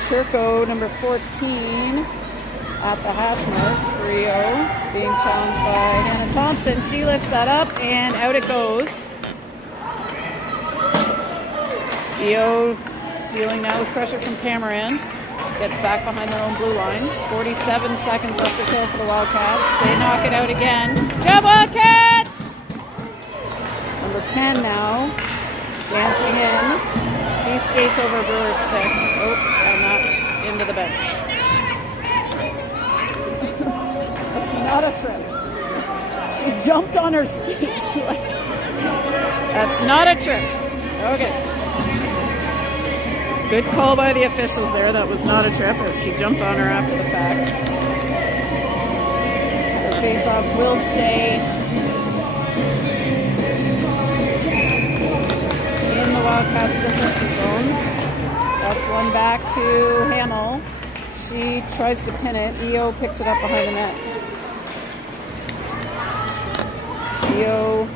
Churko, number 14. At the hash marks for EO, being challenged by Hannah Thompson. She lifts that up and out it goes. EO dealing now with pressure from Cameron. Gets back behind their own blue line. 47 seconds left to kill for the Wildcats. They knock it out again. Job Wildcats! Number 10 now, dancing in. She skates over Brewer's stick. Oh, and that's into the bench. Not a trip. She jumped on her skate. That's not a trip. Okay. Good call by the officials there. That was not a trip. She jumped on her after the fact. The face-off will stay in the Wildcats' defensive zone. That's one back to Hamill. She tries to pin it. EO picks it up behind the net. EO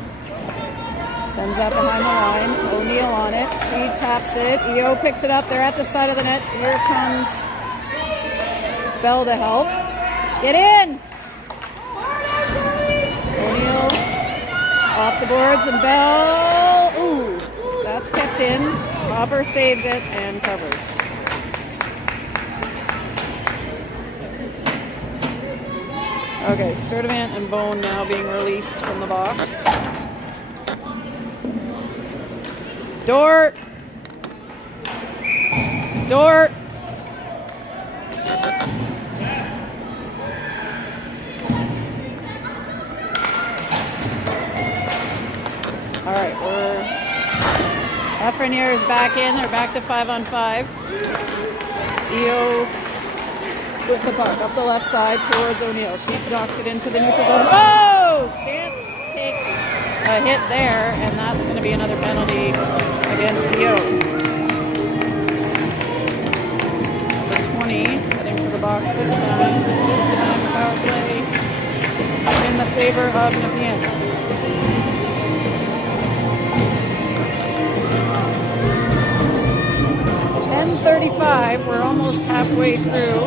sends that behind the line. O'Neill on it. She taps it. EO picks it up. They're at the side of the net. Here comes Bell to help. Get in! O'Neill off the boards and Bell. Ooh, that's kept in. Hopper saves it and covers. Okay, Sturdivant and Bone now being released from the box. Dort! Dort! All right, Lafreniere is back in. They're back to 5-on-5. EO with the puck up the left side towards O'Neill. She knocks it into the neutral zone. Oh! Stantz takes a hit there, and that's going to be another penalty against EO. Number 20 heading to the box this time. So this time power play in the favor of Nepean. .35, we're almost halfway through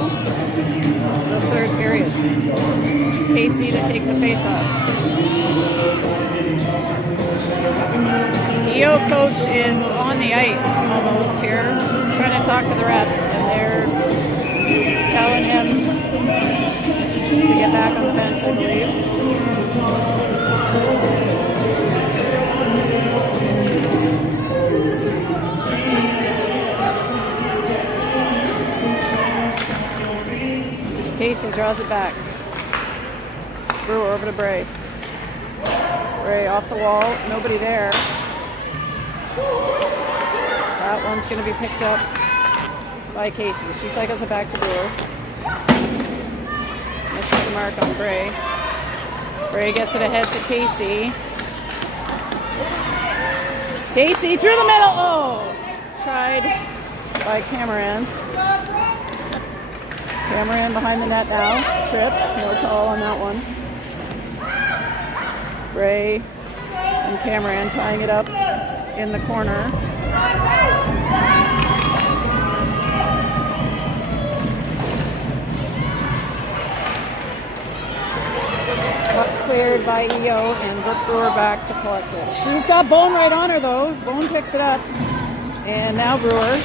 the third period. Casey to take the face-off. EO coach is on the ice almost here, trying to talk to the refs, and they're telling him to get back on the bench, I believe. Casey draws it back. Brewer over to Bray. Bray off the wall. Nobody there. That one's going to be picked up by Casey. She cycles it back to Brewer. Misses the mark on Bray. Bray gets it ahead to Casey. Casey through the middle. Oh, tried by Cameron. Cameron behind the net now. Trips. No call on that one. Ray and Cameron tying it up in the corner. Puck cleared by EO and Brooke Brewer back to collect it. She's got Bone right on her though. Bone picks it up. And now Brewer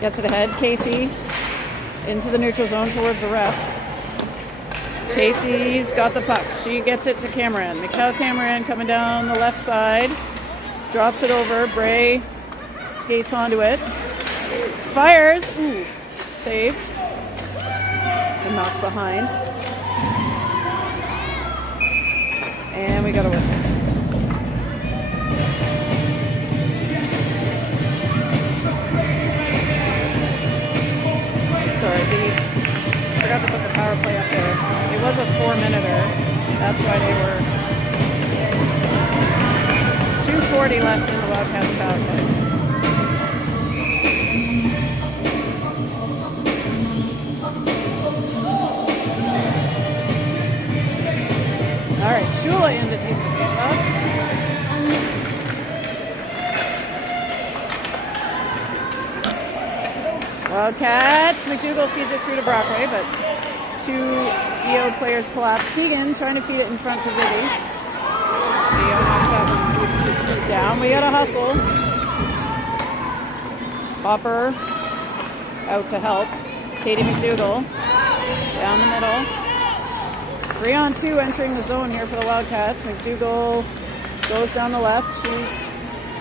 gets it ahead. Casey into the neutral zone towards the refs. Casey's got the puck. She gets it to Cameron. Mikhail Cameron coming down the left side. Drops it over. Bray skates onto it. Fires. Ooh. Saved. And knocked behind. And we got a whistle. Sorry, forgot to put the power play up there. It was a 4-minute-er. That's why they were 2:40 left in the Wildcats power play. All right, Shula in to take the face-off. Wildcats. McDougall feeds it through to Brockway, but two EO players collapse. Tegan trying to feed it in front to Vivi. EO knocks that one down. We got a hustle. Hopper out to help. Katie McDougall down the middle. 3-on-2 entering the zone here for the Wildcats. McDougall goes down the left. She's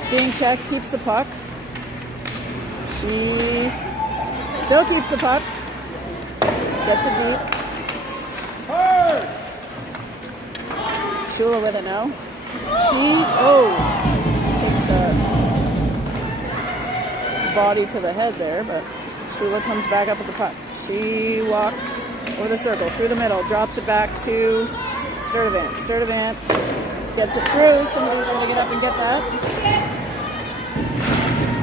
being checked, keeps the puck. She still keeps the puck. Gets it deep. Shula with it now. She, takes a body to the head there, but Shula comes back up with the puck. She walks over the circle, through the middle, drops it back to Sturdivant. Sturdivant gets it through. Somebody's going to get up and get that.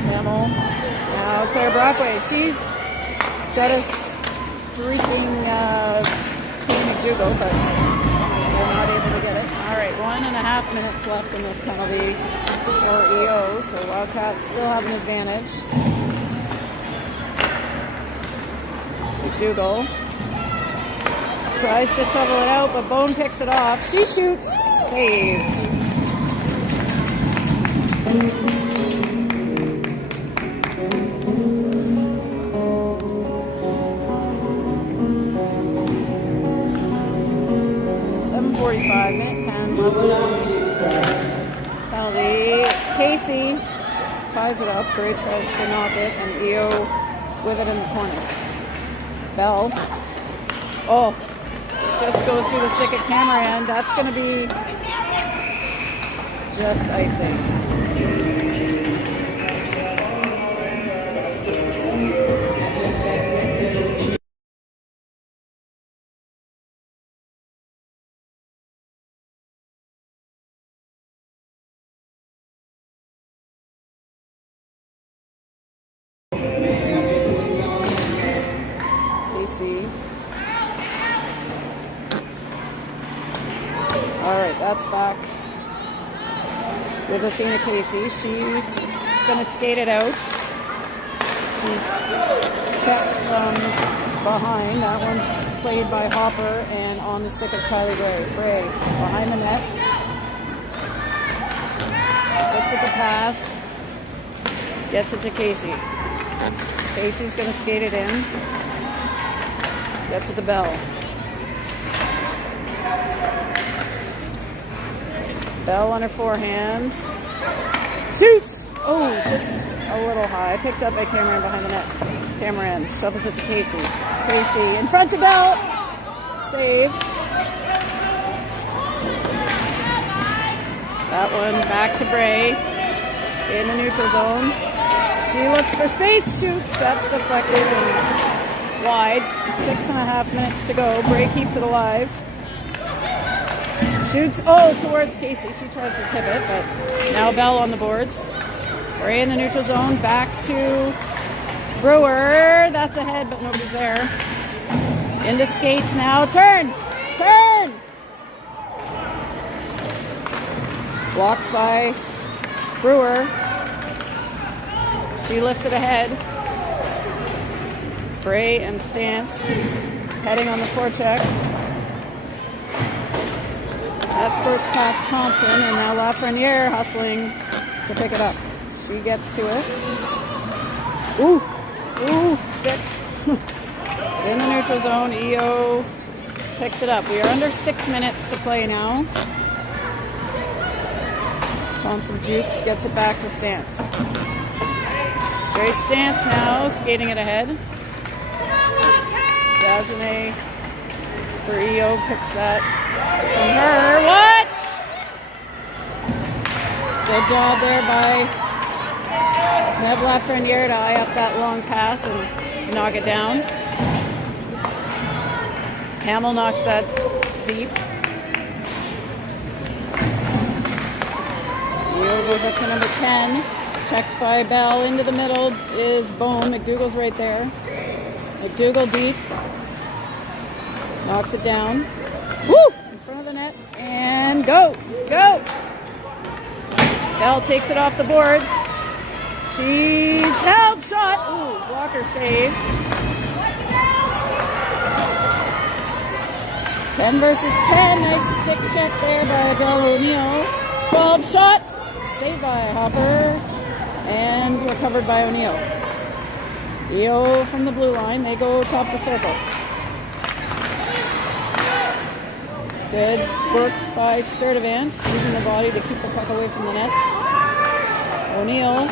Hamill. Now Claire Brockway. She's got a streaking Katie McDougall, but they're not able to get it. All right, 1.5 minutes left in this penalty for EO, so Wildcats still have an advantage. McDougall tries to shovel it out, but Bone picks it off. She shoots. Saved. Minute 10 left in the penalty. Casey ties it up. Gray tries to knock it, and EO with it in the corner. Bell. Oh, just goes through the stick at Cameron. That's going to be just icing. Casey. All right, that's back with Athena Casey. She's going to skate it out. She's checked from behind. That one's played by Hopper and on the stick of Kylie Gray. Bray behind the net. Looks at the pass. Gets it to Casey. Casey's going to skate it in. Gets it to Bell. Bell on her forehand. Shoots! Oh, just a little high. Picked up by Cameron behind the net. Cameron shovels it to Casey. Casey in front to Bell. Saved. That one back to Bray in the neutral zone. She looks for space. Shoots. That's deflected and wide. 6.5 minutes to go. Bray keeps it alive. Shoots, towards Casey. She tries to tip it, but now Bell on the boards. Bray in the neutral zone, back to Brewer. That's ahead, but nobody's there. Into skates now. Turn! Blocked by Brewer. She lifts it ahead. Bray and Stance heading on the forecheck. That spurts past Thompson, and now Lafreniere hustling to pick it up. She gets to it. Ooh, sticks. It's in the neutral zone. EO picks it up. We are under 6 minutes to play now. Thompson jukes, gets it back to Stance. Grace Stance now, skating it ahead. Dagenet for EO, picks that from her. What? Good job there by Nev Lafreniere to eye up that long pass and knock it down. Hamill knocks that deep. EO goes up to number 10. Checked by Bell. Into the middle is Bone. McDougall's right there. McDougall deep. Knocks it down. Woo! In front of the net. And go! Bell takes it off the boards. She's held shot. Ooh, blocker save. 10 versus 10. Nice stick check there by Adele O'Neill. 12 shot. Saved by Hopper. And recovered by O'Neill. EO from the blue line. They go top the circle. Good work by Sturdivant, using the body to keep the puck away from the net. O'Neill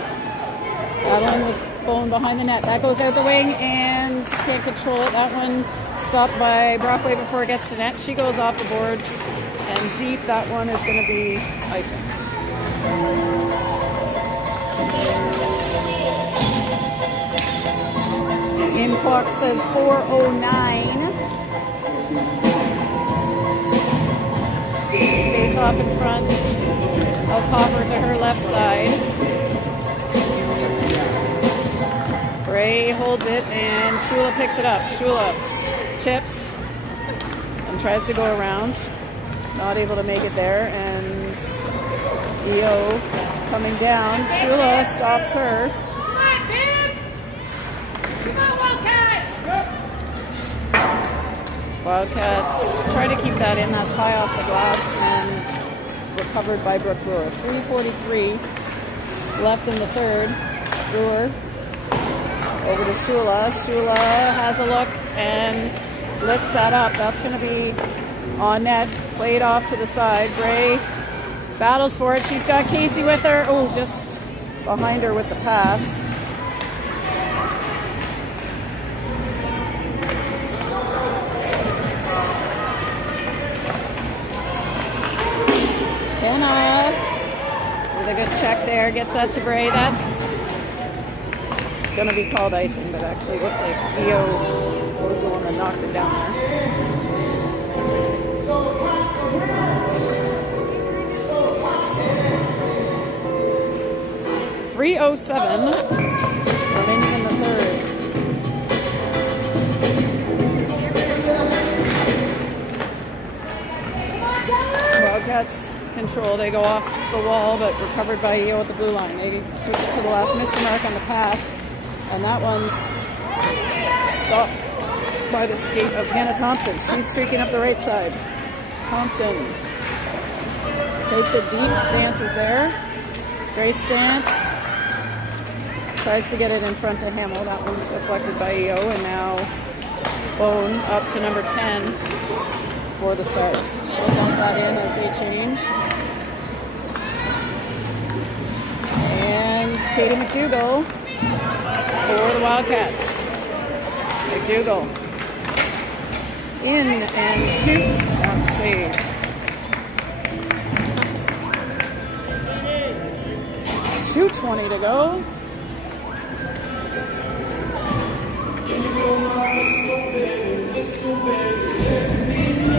battling with Bone behind the net. That goes out the wing and can't control it. That one stopped by Brockway before it gets to net. She goes off the boards and deep. That one is going to be icing. Game clock says 4:09. Face off in front of Hopper to her left side. Bray holds it and Shula picks it up. Shula chips and tries to go around. Not able to make it there, and EO coming down. Shula stops her. Wildcats try to keep that in. That's high off the glass and recovered by Brooke Brewer. 3:43 left in the third. Brewer over to Shula. Shula has a look and lifts that up. That's going to be on net. Played off to the side. Bray battles for it. She's got Casey with her. Oh, just behind her with the pass. Kenna with a good check there, gets that to Bray. That's going to be called icing, but actually looked like EO was the one that knocked it down there. .307 remaining in the third. Wildcats control. They go off the wall, but recovered by EO at the blue line. They switch it to the left, miss the mark on the pass, and that one's stopped by the skate of Hannah Thompson. She's streaking up the right side. Thompson takes it deep. Stance is there. Grace Stance tries to get it in front to Hamill. That one's deflected by EO, and now Bone up to number 10 for the Stars. She'll dump that in as they change. And Katie McDougall for the Wildcats. McDougall in and shoots. Not saved. .220 to go.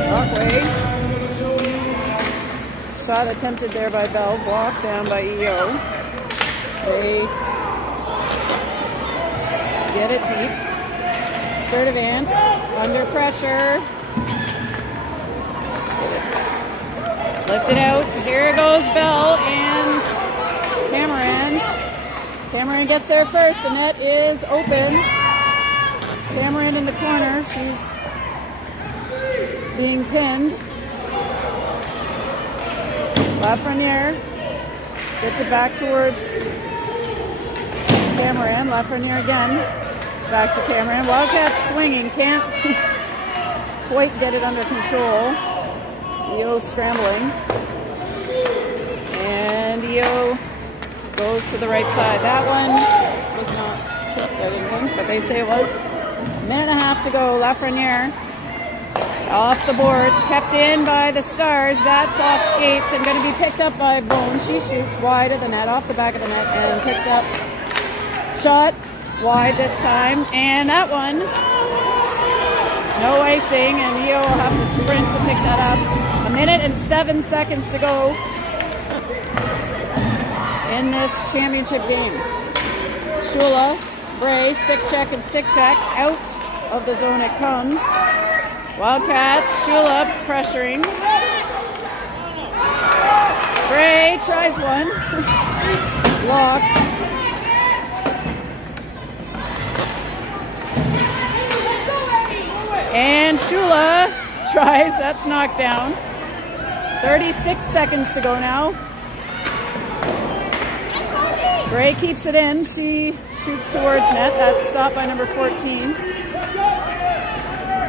Brockway Shot attempted there by Bell, blocked down by EO. They get it deep. Sturdivant under pressure. Lift it out. Here goes Bell and Cameron. Cameron gets there first. The net is open. Cameron in the corner. She's being pinned. Lafreniere gets it back towards Cameron. Lafreniere again. Back to Cameron. Wildcats swinging. Can't quite get it under control. EO scrambling. And EO goes to the right side. That one was not tripped, I didn't think, but they say it was. A minute and a half to go. Lafreniere off the boards, kept in by the Stars. That's off skates and going to be picked up by Bone. She shoots wide of the net, off the back of the net, and picked up. Shot wide this time, and that one, no icing, and EO will have to sprint to pick that up. A minute and 7 seconds to go in this championship game. Shula, Bray, stick check and stick check. Out of the zone it comes. Wildcats, Shula pressuring. Bray tries one. Blocked. And Shula tries, that's knocked down. 36 seconds to go now. Bray keeps it in. She shoots towards net. That's stopped by number 14.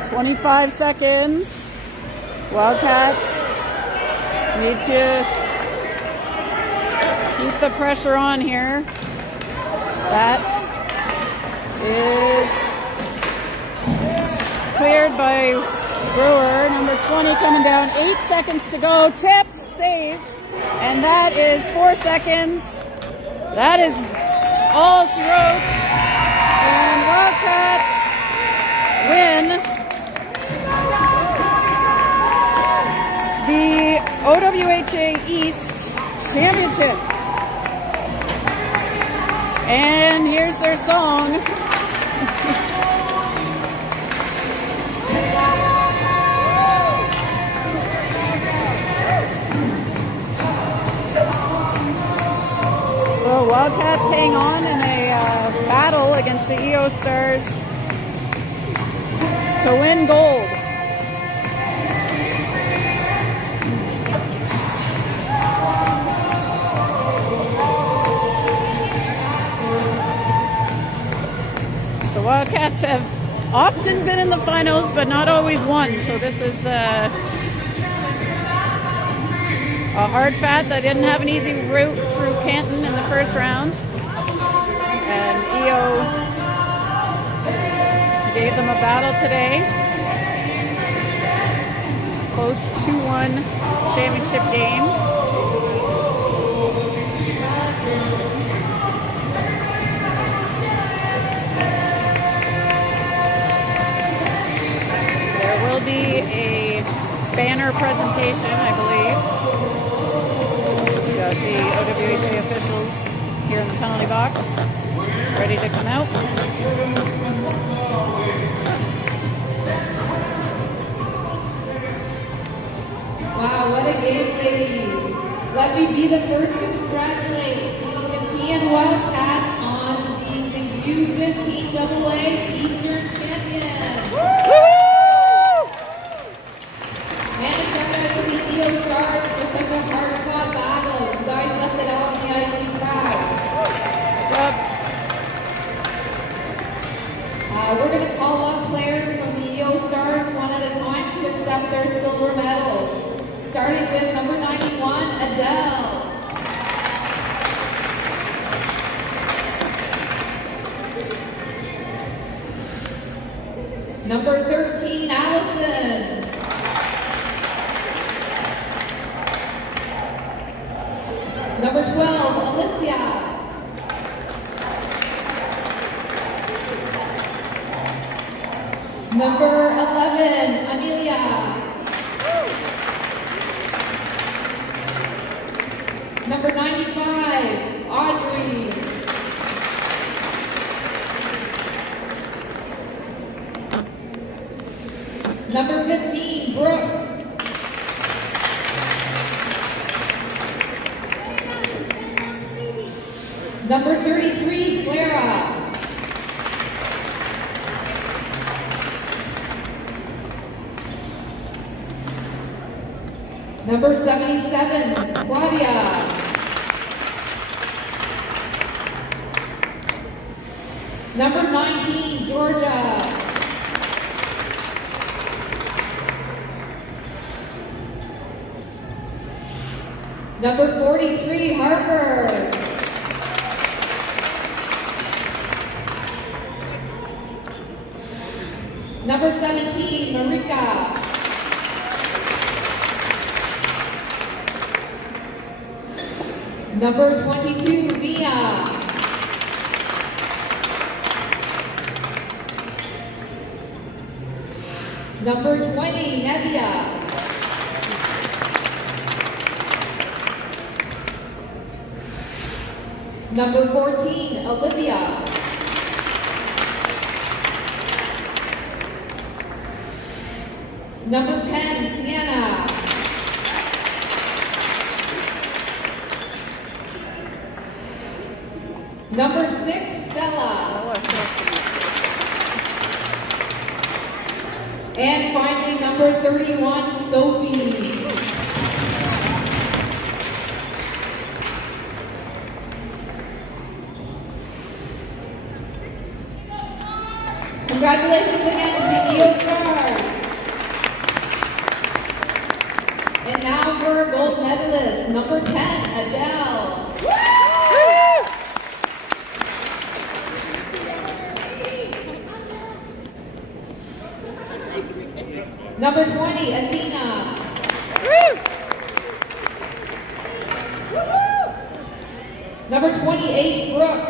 25 seconds. Wildcats need to keep the pressure on here. That is cleared by Brewer. Number 20 coming down. 8 seconds to go. Tipped, saved. And that is 4 seconds. That is all she wrote. And Wildcats win the OWHA East Championship. And here's their song. So Wildcats hang on in a battle against the EO Stars to win gold. So Wildcats have often been in the finals, but not always won. So this is a hard fat that didn't have an easy route through Canton in the first round. And EO gave them a battle today. Close 2-1 championship game. There will be a banner presentation, I believe. Got the OWHA officials here in the penalty box, ready to come out. Wow, what a game, ladies. Let me be the first to congratulate the Nepean Wildcats on being the U15 AA Eastern champions. Woo! And a shout out to the EO Stars for such a hard-fought battle. You guys left it out on the ice, be proud. Good job. We're going to call up players from the EO Stars one at a time to accept their silver medals. Starting with number 91, Adele. Number 13, Allison. Number 12, Alicia. Number 11, Amelia. Number 95, Audrey. Number 15, Brooke. Number 33, Clara. Number 77, Claudia. Number 19, Georgia. Number 43, Harper. Number 17, Marika. Number 22, Mia. Number 20, Nepean. Number 14, Olivia. Number 10, Sienna. Number 6, Stella. And finally, number 31, Sophie. Congratulations again to the EO Stars. And now for our gold medalist, number 10, Adele. Number 20, Athena. Number 28, Brooke.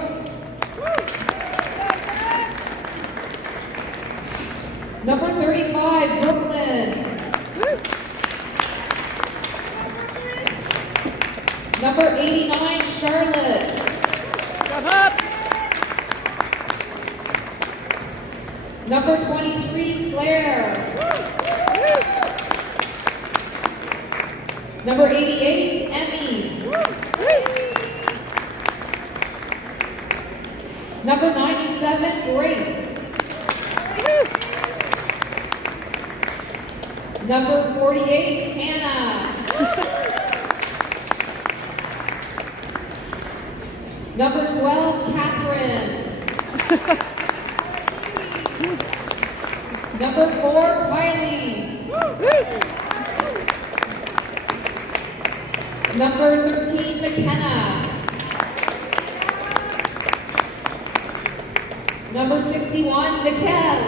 Number 35, Brooklyn. Number 89, Charlotte. Go Hops! Number 23, Claire. Number 88, Emmy. Number 97, Grace. Number 48, Hannah. Number 12, Catherine. Number 4, Kylie. Number 13, McKenna. Number 61, Mikkel.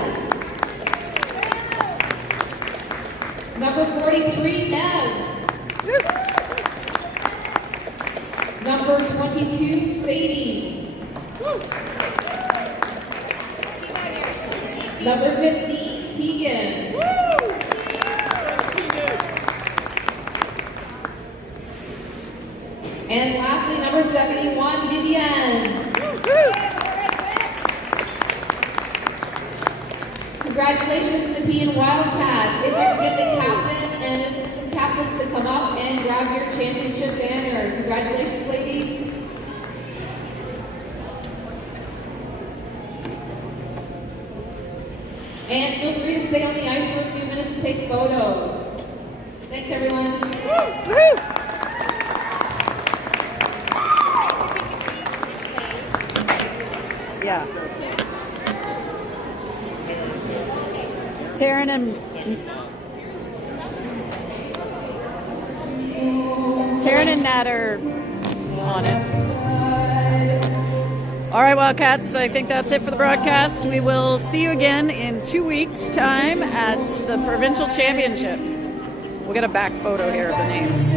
Number 43, Nev. Number 22, Sadie. Number 15, Tegan. And lastly, number 71, Vivian. Congratulations, Nepean Wildcats. If you could get the captain and assistant captains to come up and grab your championship banner. Congratulations, ladies. And feel free to stay on the ice for a few minutes to take photos. Thanks, everyone. Yeah. Taryn and Nat are on it. All right, Wildcats, I think that's it for the broadcast. We will see you again in 2 weeks' time at the Provincial Championship. We'll get a back photo here of the names.